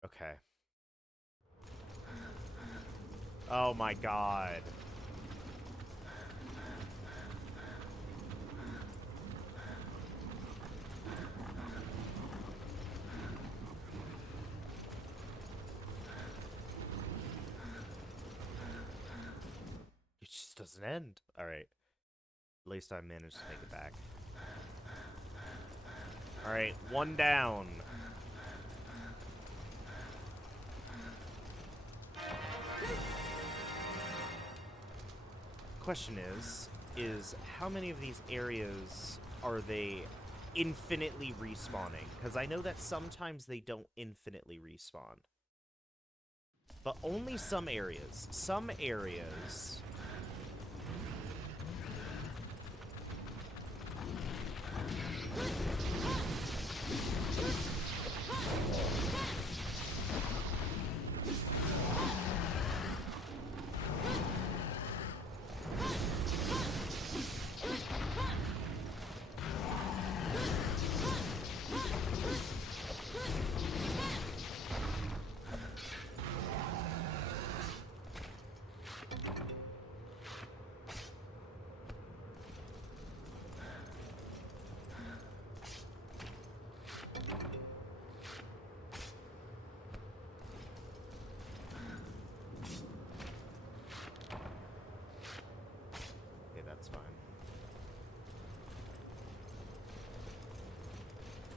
Okay. Oh my god. It just doesn't end. Alright. At least I managed to make it back. Alright, one down. Question is how many of these areas are they infinitely respawning? Because I know that sometimes they don't infinitely respawn. But only some areas. Some areas...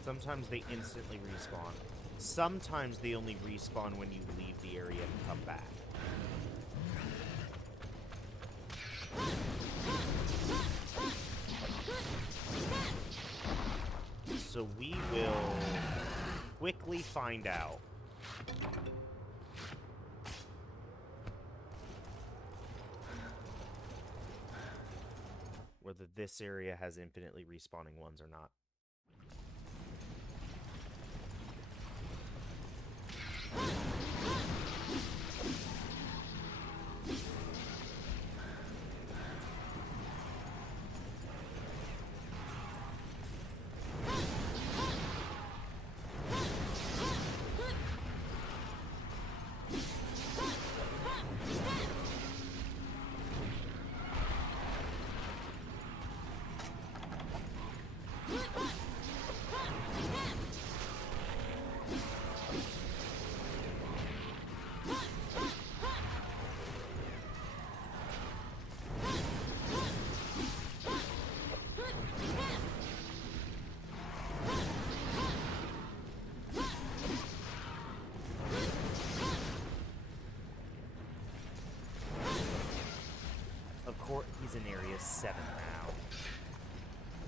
Sometimes they instantly respawn. Sometimes they only respawn when you leave the area and come back. So we will quickly find out. Whether this area has infinitely respawning ones or not. He's in area 7 now.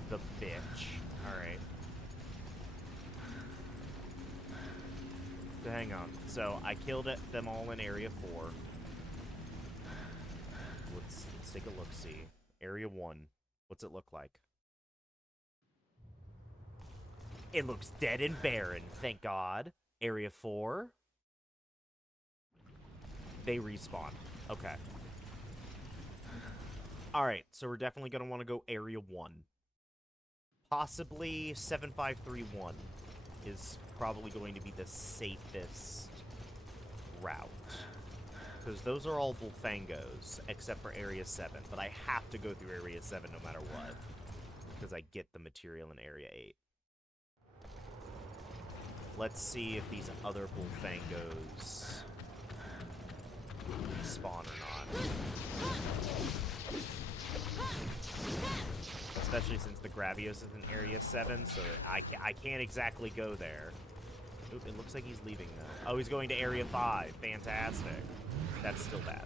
The bitch. Alright. So hang on. So I killed them all in area 4. Let's take a look-see. Area 1. What's it look like? It looks dead and barren, thank God. Area 4. They respawn. Okay. Alright, so we're definitely going to want to go Area 1. Possibly 7531 is probably going to be the safest route. Because those are all Bullfangos, except for Area 7. But I have to go through Area 7 no matter what. Because I get the material in Area 8. Let's see if these other Bullfangos respawn or not. Especially since the Gravios is in Area 7, so I can't exactly go there. Oop, it looks like he's leaving, though. Oh, he's going to Area 5. Fantastic. That's still bad.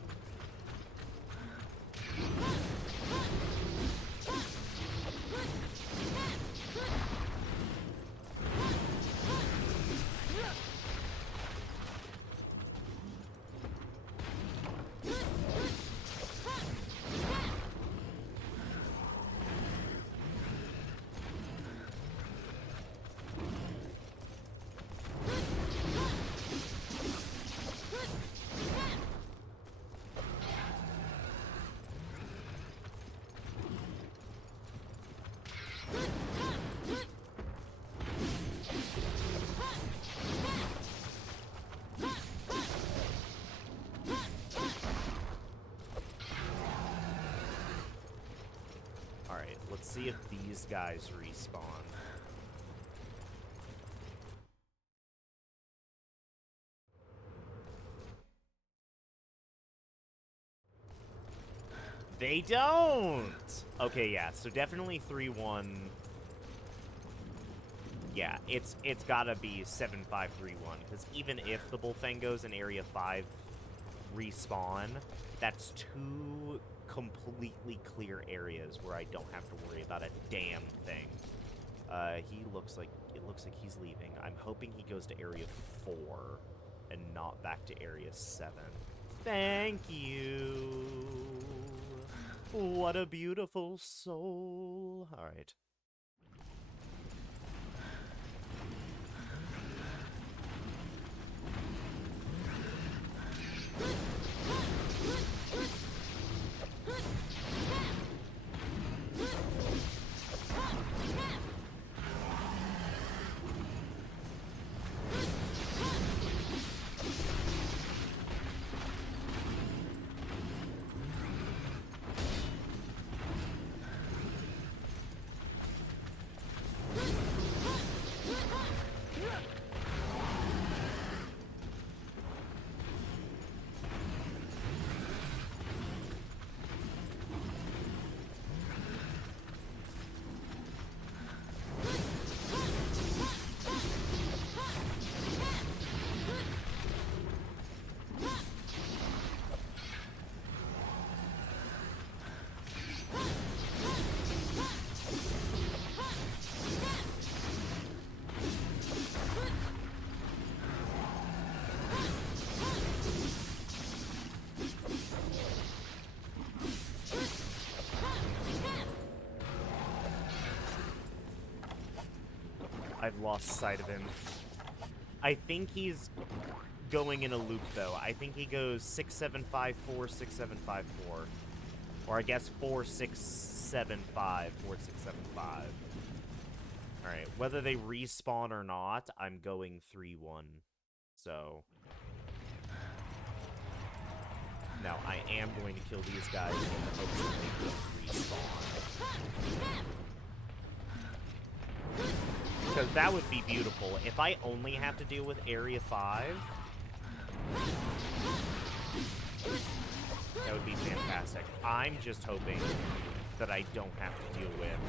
Let's see if these guys respawn. They don't! Okay, yeah, so definitely 3-1. Yeah, it's gotta be 7-5-3-1, because even if the Bullfangos in Area 5 respawn, that's 2 completely clear areas where I don't have to worry about a damn thing. It looks like he's leaving. I'm hoping he goes to Area 4 and not back to Area 7. Thank you. What a beautiful soul. All right. I've lost sight of him. I think he's going in a loop, though. I think he goes 6-7-5-4, 6-7-5-4. Or I guess 4-6-7-5, 4-6-7-5. Alright, whether they respawn or not, I'm going 3-1. So... Now, I am going to kill these guys in the hopes that they don't respawn. Because that would be beautiful. If I only have to deal with Area 5, that would be fantastic. I'm just hoping that I don't have to deal with...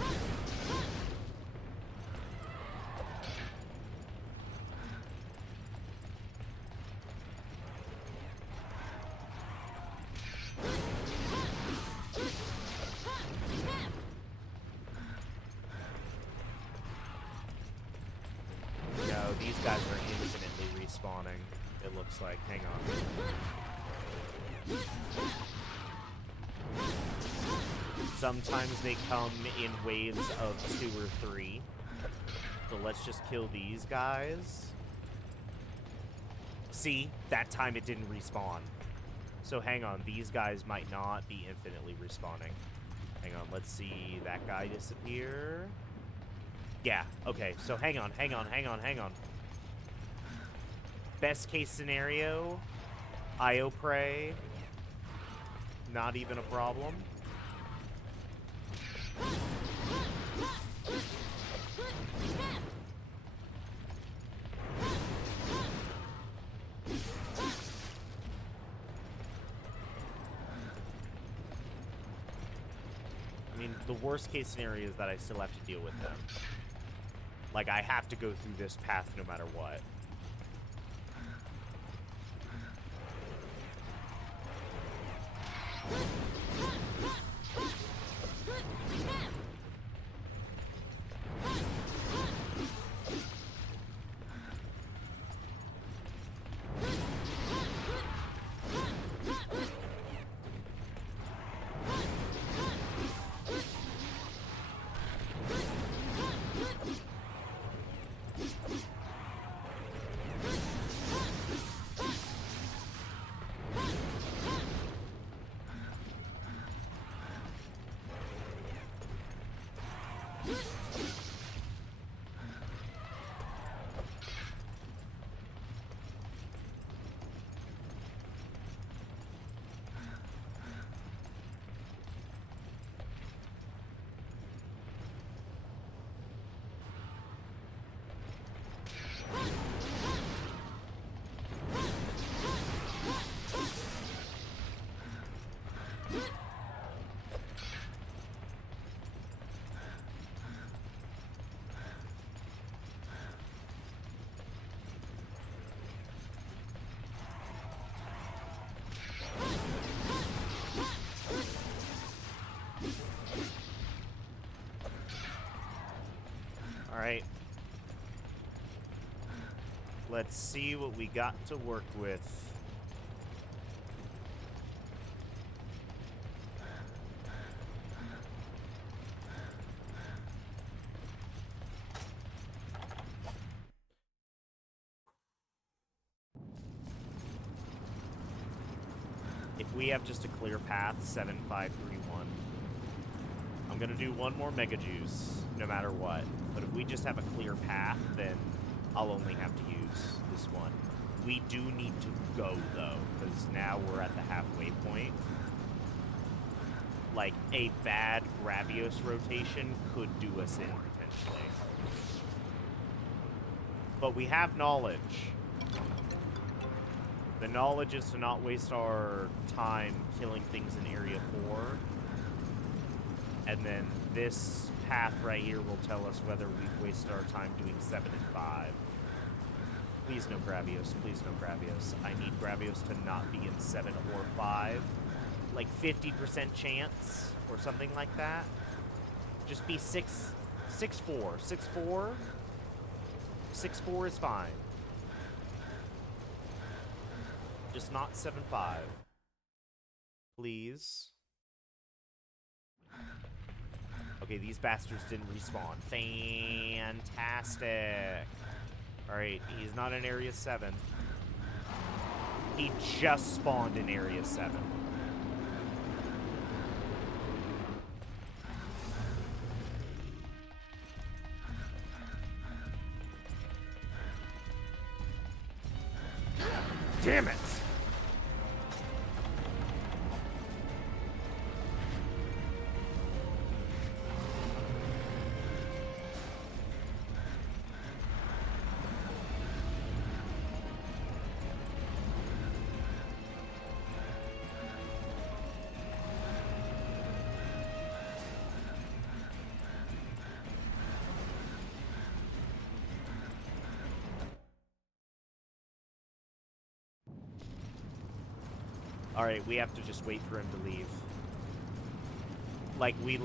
No, these guys are infinitely respawning, it looks like. Hang on. Sometimes they come in waves of 2 or 3. So let's just kill these guys. See? That time it didn't respawn. So hang on, these guys might not be infinitely respawning. Hang on, let's see that guy disappear. Yeah, okay, so hang on. Best case scenario, Io Prey, not even a problem. the worst case scenario is that I still have to deal with them. Like, I have to go through this path no matter what. Alright. Let's see what we got to work with. If we have just a clear path, 7531. I'm gonna do one more Mega Juice, no matter what. But if we just have a clear path, then I'll only have to use this one. We do need to go, though, because now we're at the halfway point. Like, a bad Gravios rotation could do us in, potentially. But we have knowledge. The knowledge is to not waste our time killing things in Area 4. And then this path right here will tell us whether we've wasted our time doing 7 and 5. Please no Gravios. Please no Gravios. I need Gravios to not be in 7 or 5. Like 50% chance or something like that. Just be 6-4. 6-4. 6-4 is fine. Just not 7-5. Please. Okay, these bastards didn't respawn. Fantastic. Alright, he's not in Area 7. He just spawned in Area 7. Damn it! Alright, we have to just wait for him to leave. Like, we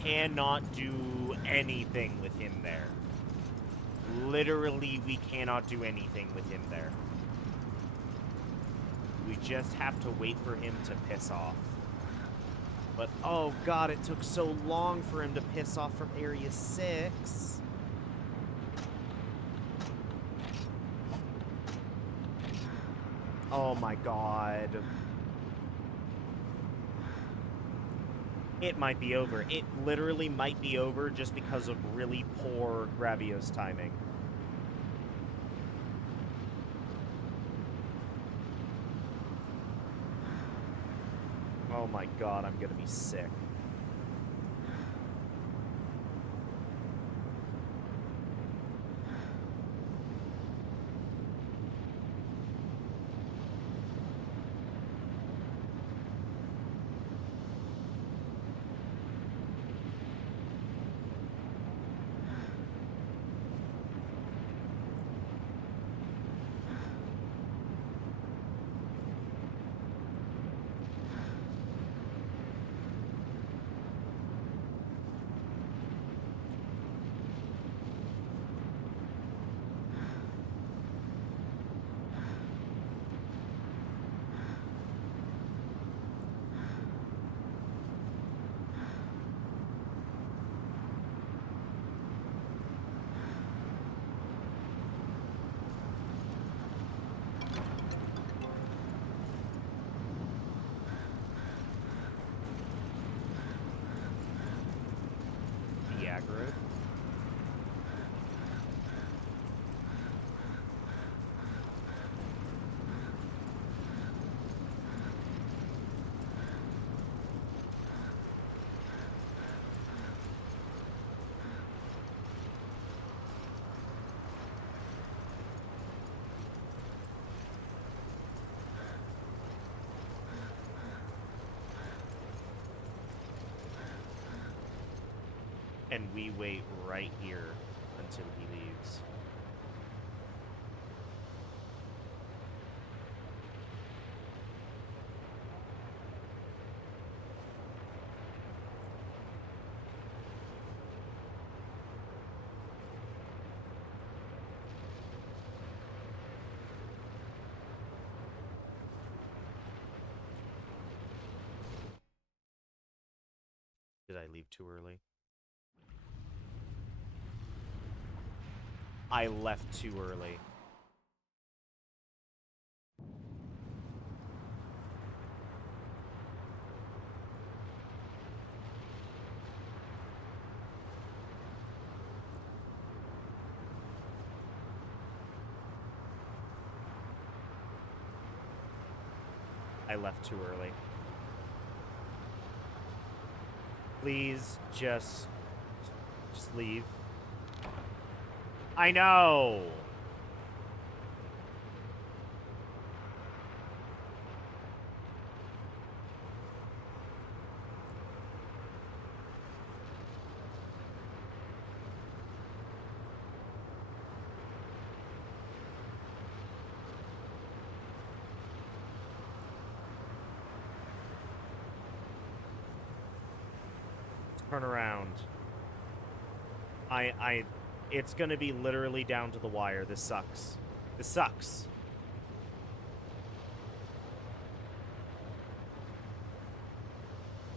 cannot do anything with him there. Literally, we cannot do anything with him there. We just have to wait for him to piss off. But, oh god, it took so long for him to piss off from Area 6. Oh my god. It might be over. It literally might be over just because of really poor Gravios timing. Oh my god, I'm gonna be sick. turret. And we wait right here until he leaves. Did I leave too early? I left too early. I left too early. Please just leave. I know. Turn around. It's gonna be literally down to the wire. This sucks. This sucks.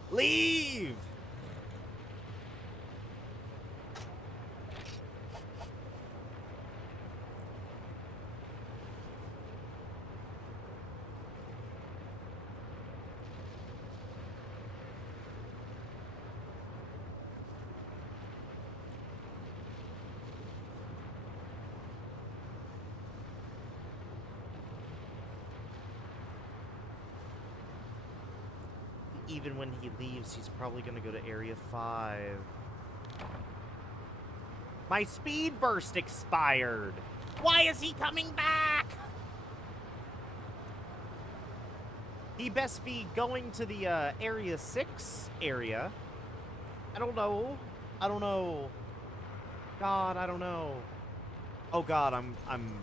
Leave! Even when he leaves, he's probably gonna go to Area 5. My speed burst expired! Why is he coming back? He best be going to the Area 6 area. I don't know. I don't know. God, I don't know. Oh God, I'm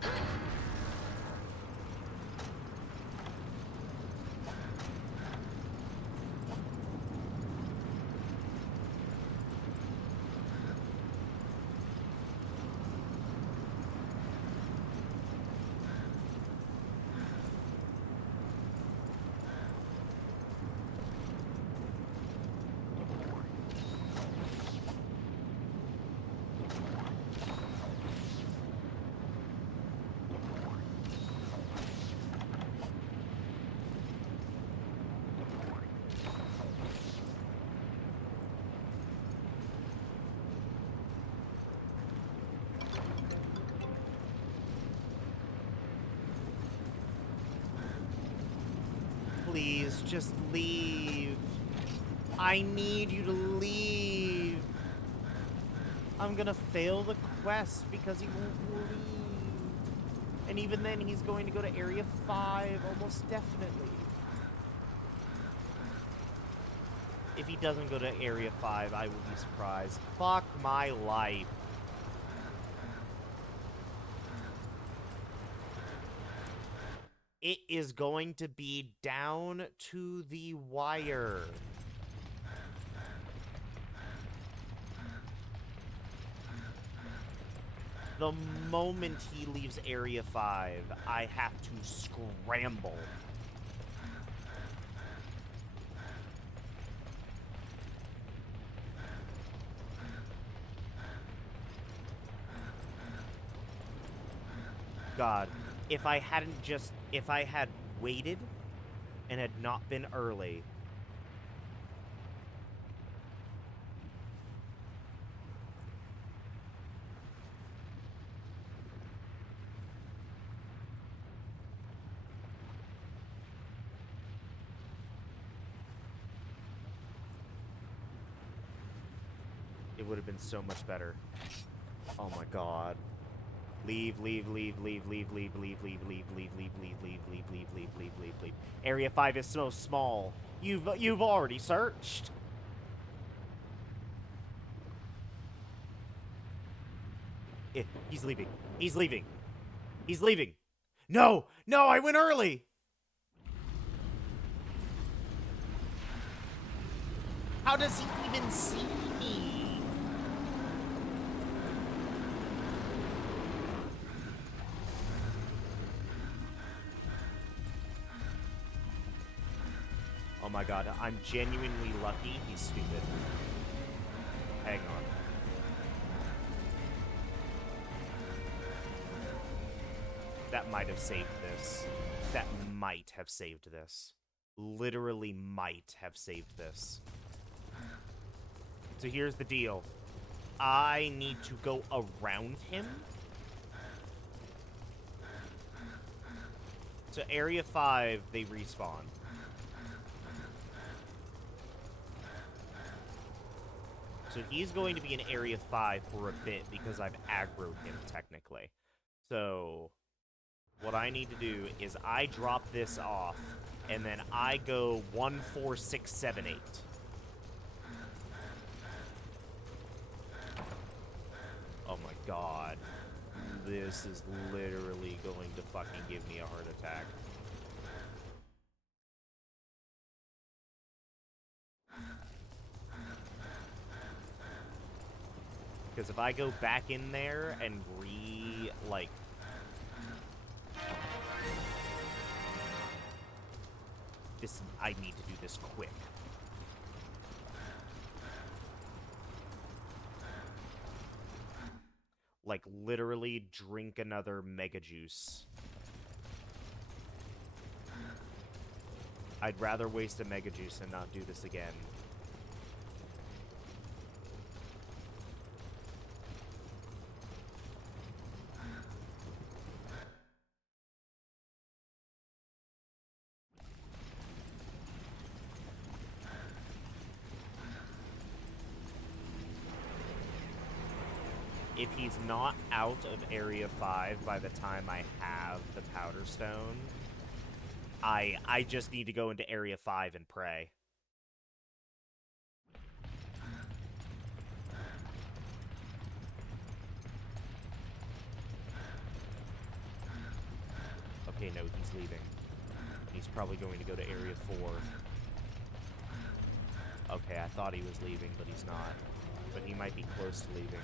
Please, just leave. I need you to leave. I'm gonna fail the quest because he won't leave. And even then, he's going to go to Area 5, almost definitely. If he doesn't go to Area 5, I will be surprised. Fuck my life. It is going to be down to the wire. The moment he leaves Area 5, I have to scramble. God. If I had waited and had not been early. would have been so much better. Oh my god. Leave, leave, leave, leave, leave, leave, leave, leave, leave, leave, leave, leave, leave, leave, leave, leave, leave, leave, leave. Area 5 is so small. You've already searched. He's leaving. He's leaving. He's leaving. No! No, I went early! How does he even see me? Oh my god, I'm genuinely lucky he's stupid. Hang on. That might have saved this. That might have saved this. Literally might have saved this. So here's the deal. I need to go around him. So Area 5, they respawn. So he's going to be in Area 5 for a bit because I've aggroed him, technically. So what I need to do is I drop this off, and then I go 1, 4, 6, 7, 8. Oh my god. This is literally going to fucking give me a heart attack. Because if I go back in there and this, I need to do this quick. Like, literally drink another Mega Juice. I'd rather waste a Mega Juice and not do this again. If he's not out of Area 5 by the time I have the Powder Stone, I just need to go into Area 5 and pray. Okay, no, he's leaving. He's probably going to go to Area 4. Okay, I thought he was leaving, but he's not. But he might be close to leaving.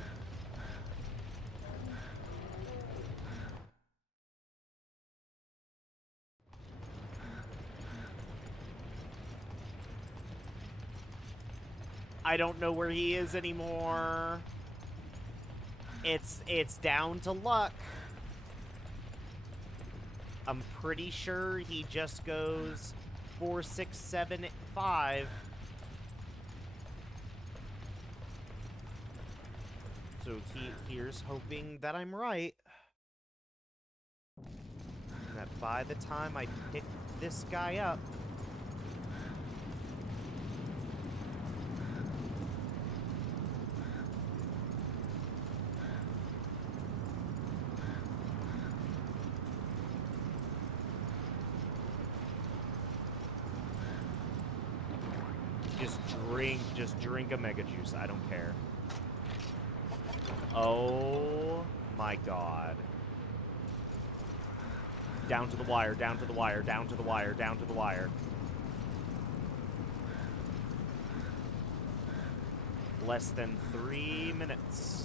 I don't know where he is anymore. It's down to luck. I'm pretty sure he just goes 4, 6, 7, 5. So here's hoping that I'm right. And that by the time I pick this guy up, just drink a Mega Juice. I don't care. Oh my god. Down to the wire, down to the wire, down to the wire, down to the wire. Less than 3 minutes.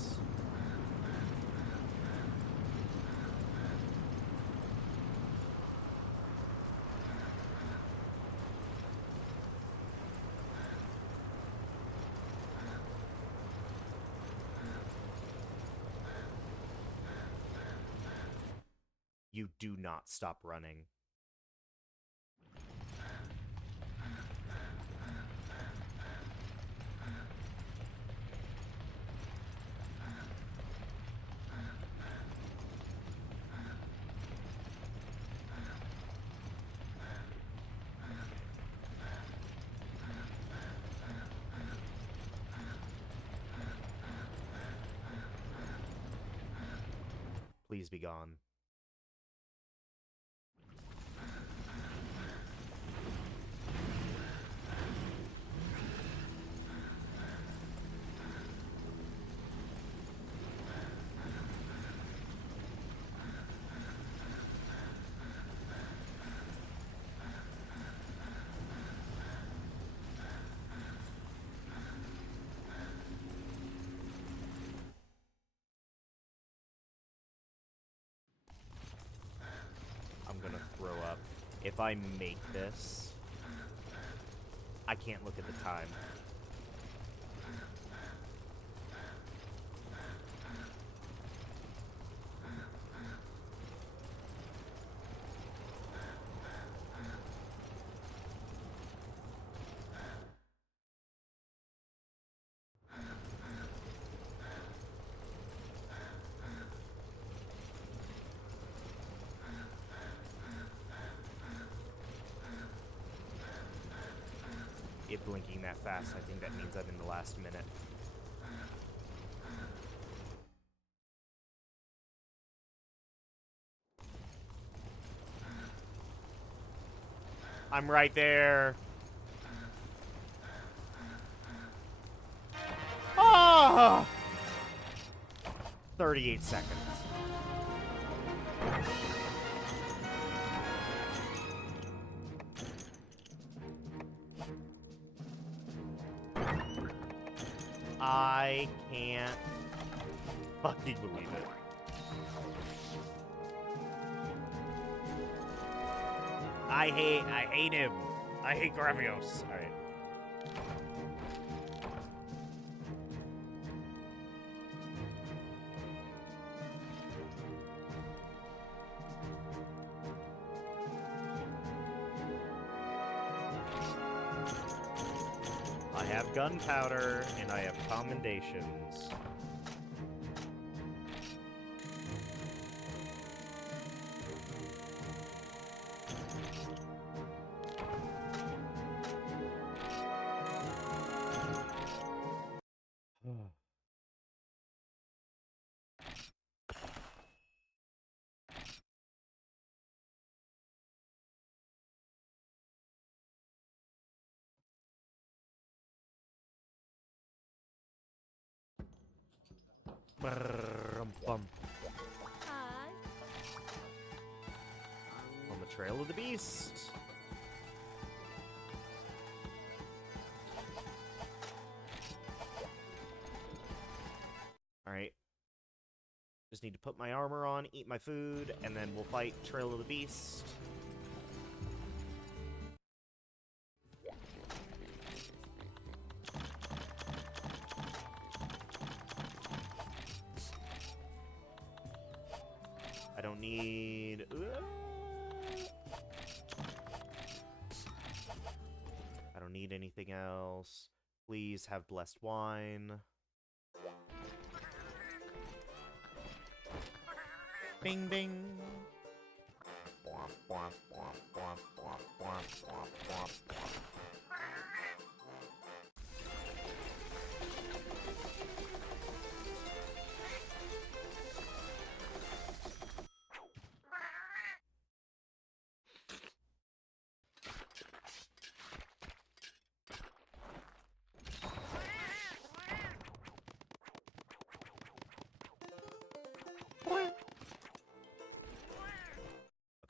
You do not stop running. Please be gone. I'm gonna throw up. If I make this, I can't look at the time. It blinking that fast, I think that means I'm in the last minute. I'm right there. Ah! 38 seconds. I can't fucking believe it. I hate him. I hate Gravios. All right. I have gunpowder and I have commendations. Bum. On the trail of the beast. Alright. Just need to put my armor on, eat my food, and then we'll fight Trail of the Beast. I don't need... I don't need anything else. Please have blessed wine. Bing, bing.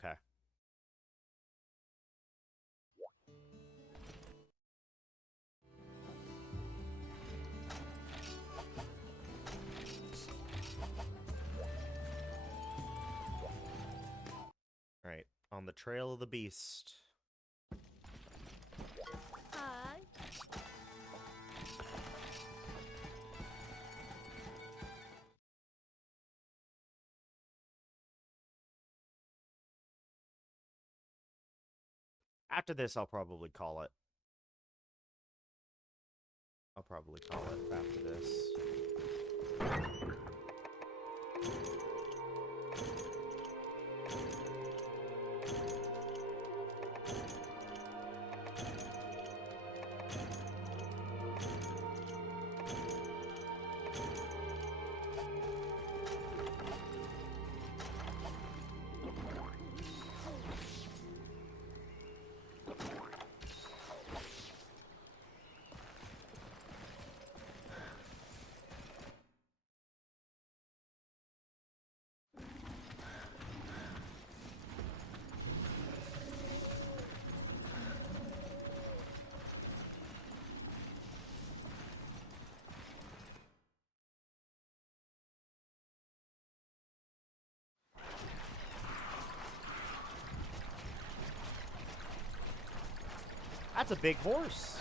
Okay. Alright, on the Trail of the Beast. Hi. After this, I'll probably call it. I'll probably call it after this. That's a big horse.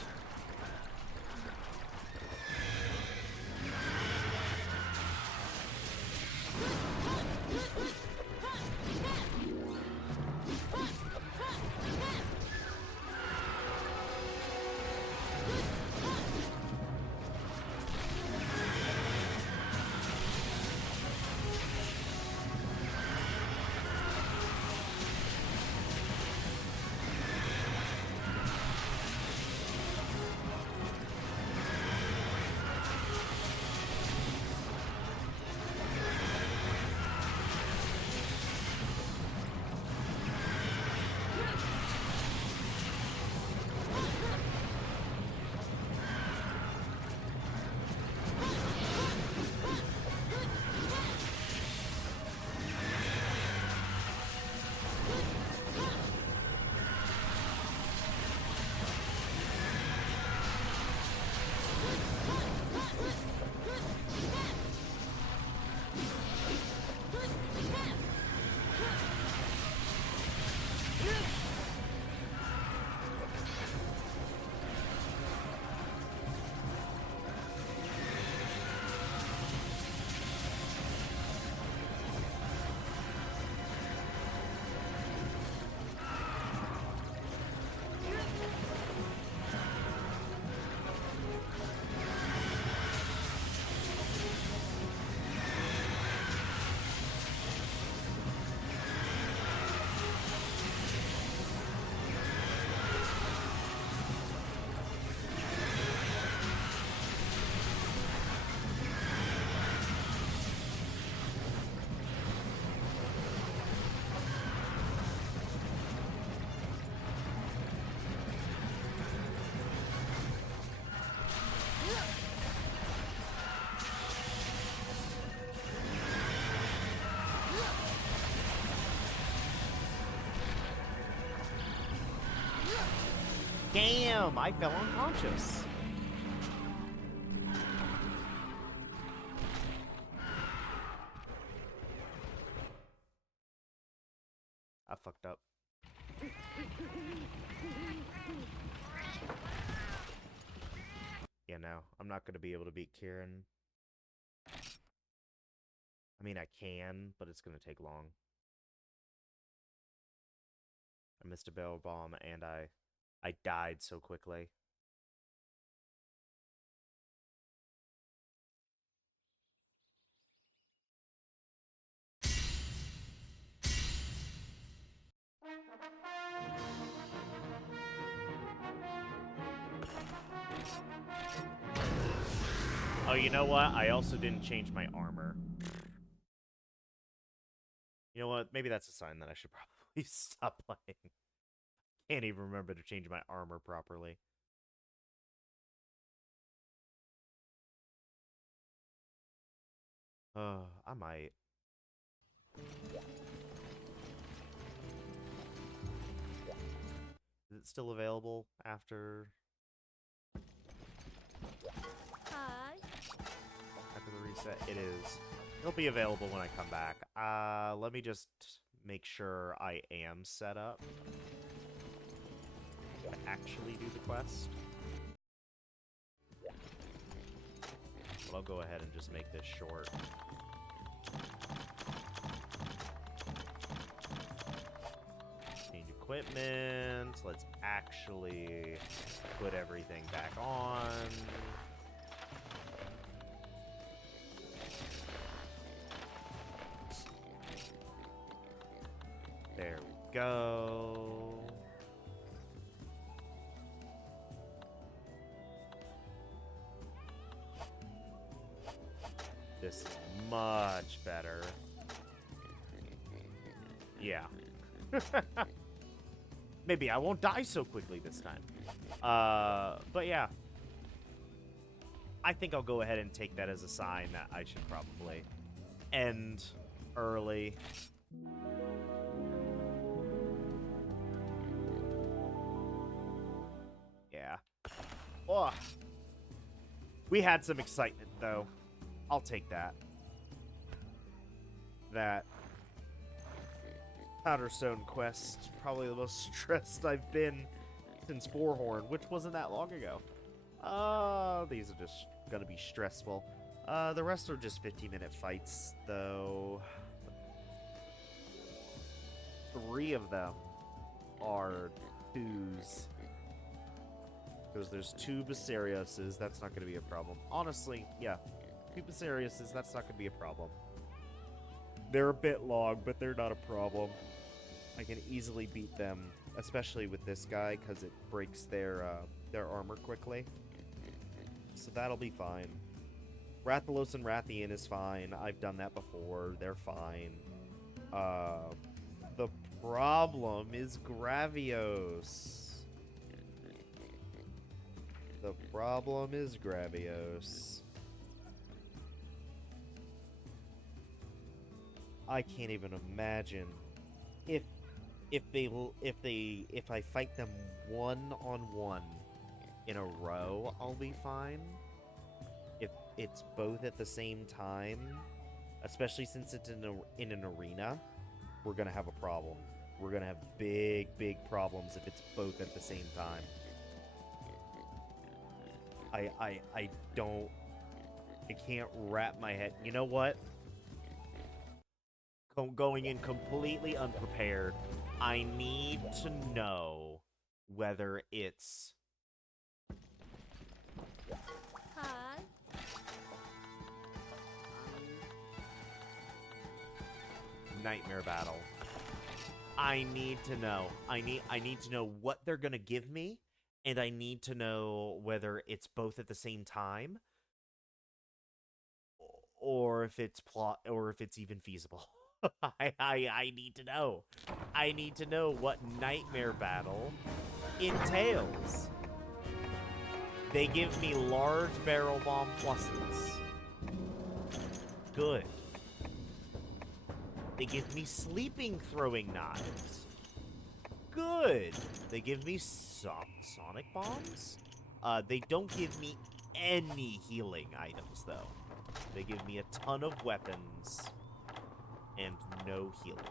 Damn, I fell unconscious. I fucked up. Yeah, no, I'm not going to be able to beat Kieran. I mean, I can, but it's going to take long. I missed a barrel bomb, and I died so quickly. Oh, you know what? I also didn't change my armor. You know what? Maybe that's a sign that I should probably stop playing. Can't even remember to change my armor properly. I might. Is it still available after... Hi. After the reset? It is. It'll be available when I come back. Let me just make sure I am set up to actually do the quest. But I'll go ahead and just make this short. Change equipment. Let's actually put everything back on. There we go. This is much better. Yeah. Maybe I won't die so quickly this time. But yeah. I think I'll go ahead and take that as a sign that I should probably end early. Yeah. Oh. We had some excitement, though. I'll take that. That Powderstone quest, probably the most stressed I've been Beast and Sporehorn, which wasn't that long ago. These are just gonna be stressful. The rest are just 15-minute fights, though. 3 of them are 2s. Because there's 2 Basariuses, that's not gonna be a problem. Honestly, yeah. 2 Basariuses, that's not gonna be a problem. They're a bit long, but they're not a problem. I can easily beat them, especially with this guy, because it breaks their armor quickly. So that'll be fine. Rathalos and Rathian is fine. I've done that before. They're fine. The problem is Gravios. The problem is Gravios. I can't even imagine if I fight them 1-on-1 in a row, I'll be fine. If it's both at the same time, especially since it's in an arena, we're gonna have a problem. We're gonna have big problems if it's both at the same time. I can't wrap my head. You know what? Going in completely unprepared, I need to know whether it's Hi. Nightmare Battle. I need to know. I need to know what they're gonna give me, and I need to know whether it's both at the same time, or if it's even feasible. I need to know. I need to know what Nightmare Battle entails. They give me large barrel bomb pluses. Good. They give me sleeping throwing knives. Good. They give me sonic bombs. They don't give me any healing items, though. They give me a ton of weapons and no healing.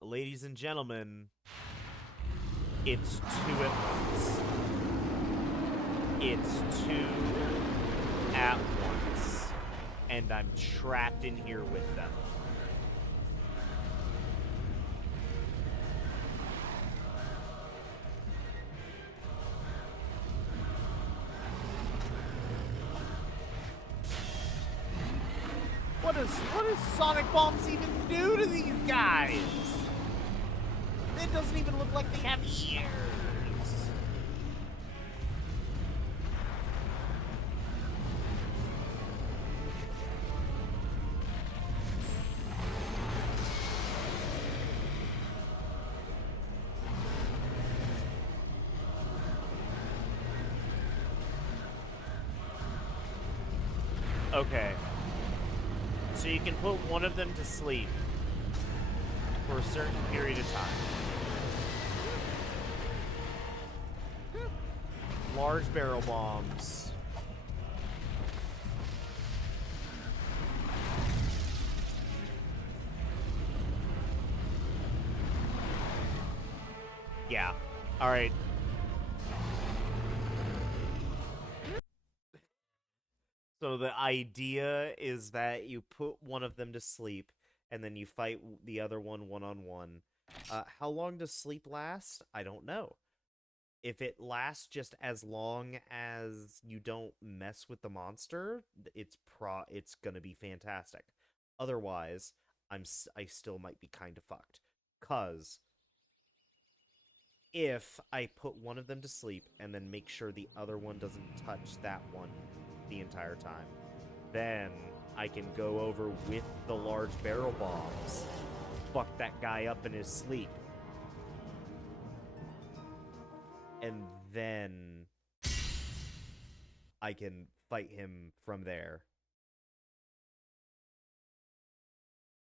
Ladies and gentlemen, it's 2 at once. It's 2 at once. And I'm trapped in here with them. What does Sonic Bombs even do to these guys? It doesn't even look like they have ears. Okay. So you can put one of them to sleep for a certain period of time. Large barrel bombs. Yeah. All right. So the idea is that you put one of them to sleep, and then you fight the other one one-on-one. How long does sleep last? I don't know. If it lasts just as long as you don't mess with the monster, it's gonna be fantastic. Otherwise, I still might be kind of fucked. 'Cause if I put one of them to sleep and then make sure the other one doesn't touch that one the entire time, then I can go over with the large barrel bombs, fuck that guy up in his sleep, and then I can fight him from there.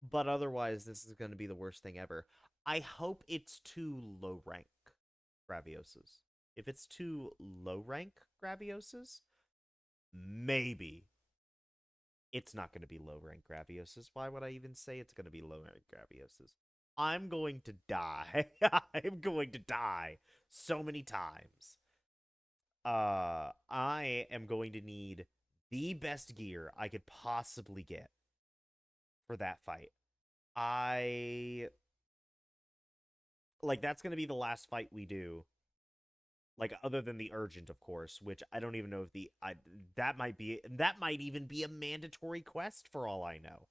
But otherwise, this is going to be the worst thing ever. I hope it's 2 low rank Gravioses. If it's 2 low rank Gravioses, maybe. It's not going to be low rank Gravioses. Why would I even say it's going to be low rank Gravioses? I'm going to die. I'm going to die so many times. I am going to need the best gear I could possibly get for that fight. I like that's going to be the last fight we do. Like other than the urgent, of course, which I don't even know if that might even be a mandatory quest for all I know.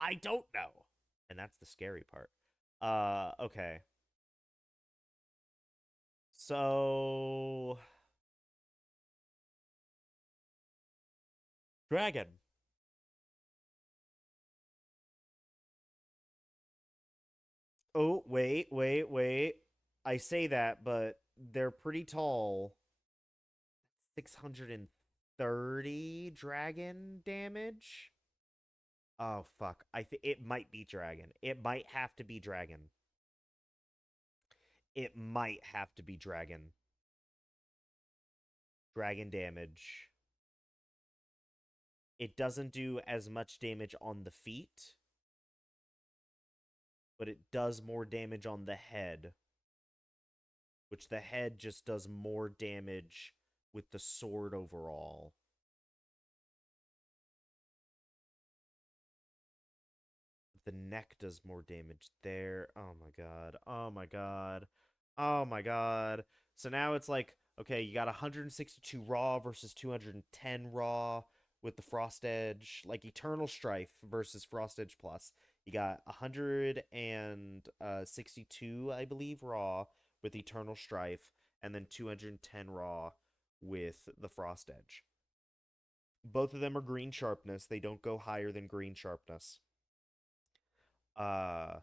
I don't know. And that's the scary part. Okay. So Dragon. Oh, wait. I say that, but they're pretty tall. 630 dragon damage. Oh fuck. I think it might be dragon. It might have to be dragon. It might have to be dragon. Dragon damage. It doesn't do as much damage on the feet, but it does more damage on the head, which the head just does more damage with the sword overall. The neck does more damage there. Oh my god. Oh my god. Oh my god. So now it's like, okay, you got 162 raw versus 210 raw with the Frost Edge, like Eternal Strife versus Frost Edge Plus. You got 162, I believe, raw with Eternal Strife, and then 210 raw with the Frost Edge. Both of them are green sharpness. They don't go higher than green sharpness. Uh,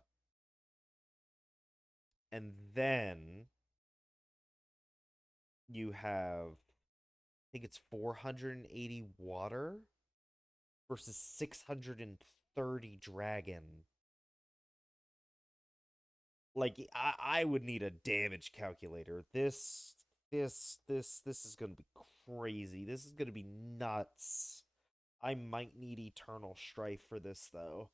and then you have, I think it's 480 water versus 630 dragon. Like I would need a damage calculator. This is gonna be crazy. This is gonna be nuts. I might need Eternal Strife for this though.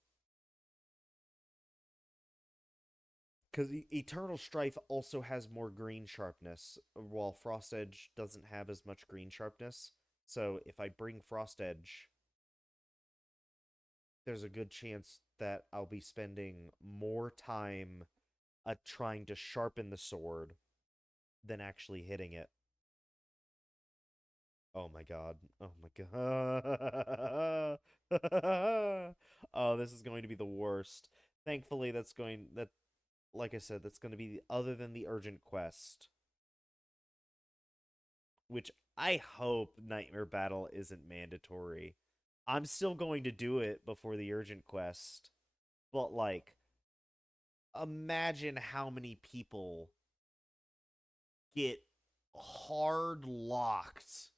Because Eternal Strife also has more green sharpness, while Frost Edge doesn't have as much green sharpness. So if I bring Frost Edge, there's a good chance that I'll be spending more time trying to sharpen the sword than actually hitting it. Oh my god. Oh my god. Oh, this is going to be the worst. Thankfully, like I said, that's going to be other than the urgent quest, which I hope Nightmare Battle isn't mandatory. I'm still going to do it before the urgent quest, but like, imagine how many people get hard locked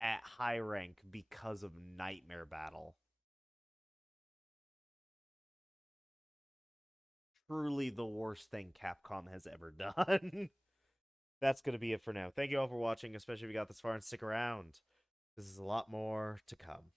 at high rank because of Nightmare Battle. Truly the worst thing Capcom has ever done. That's going to be it for now. Thank you all for watching, especially if you got this far and stick around. This is a lot more to come.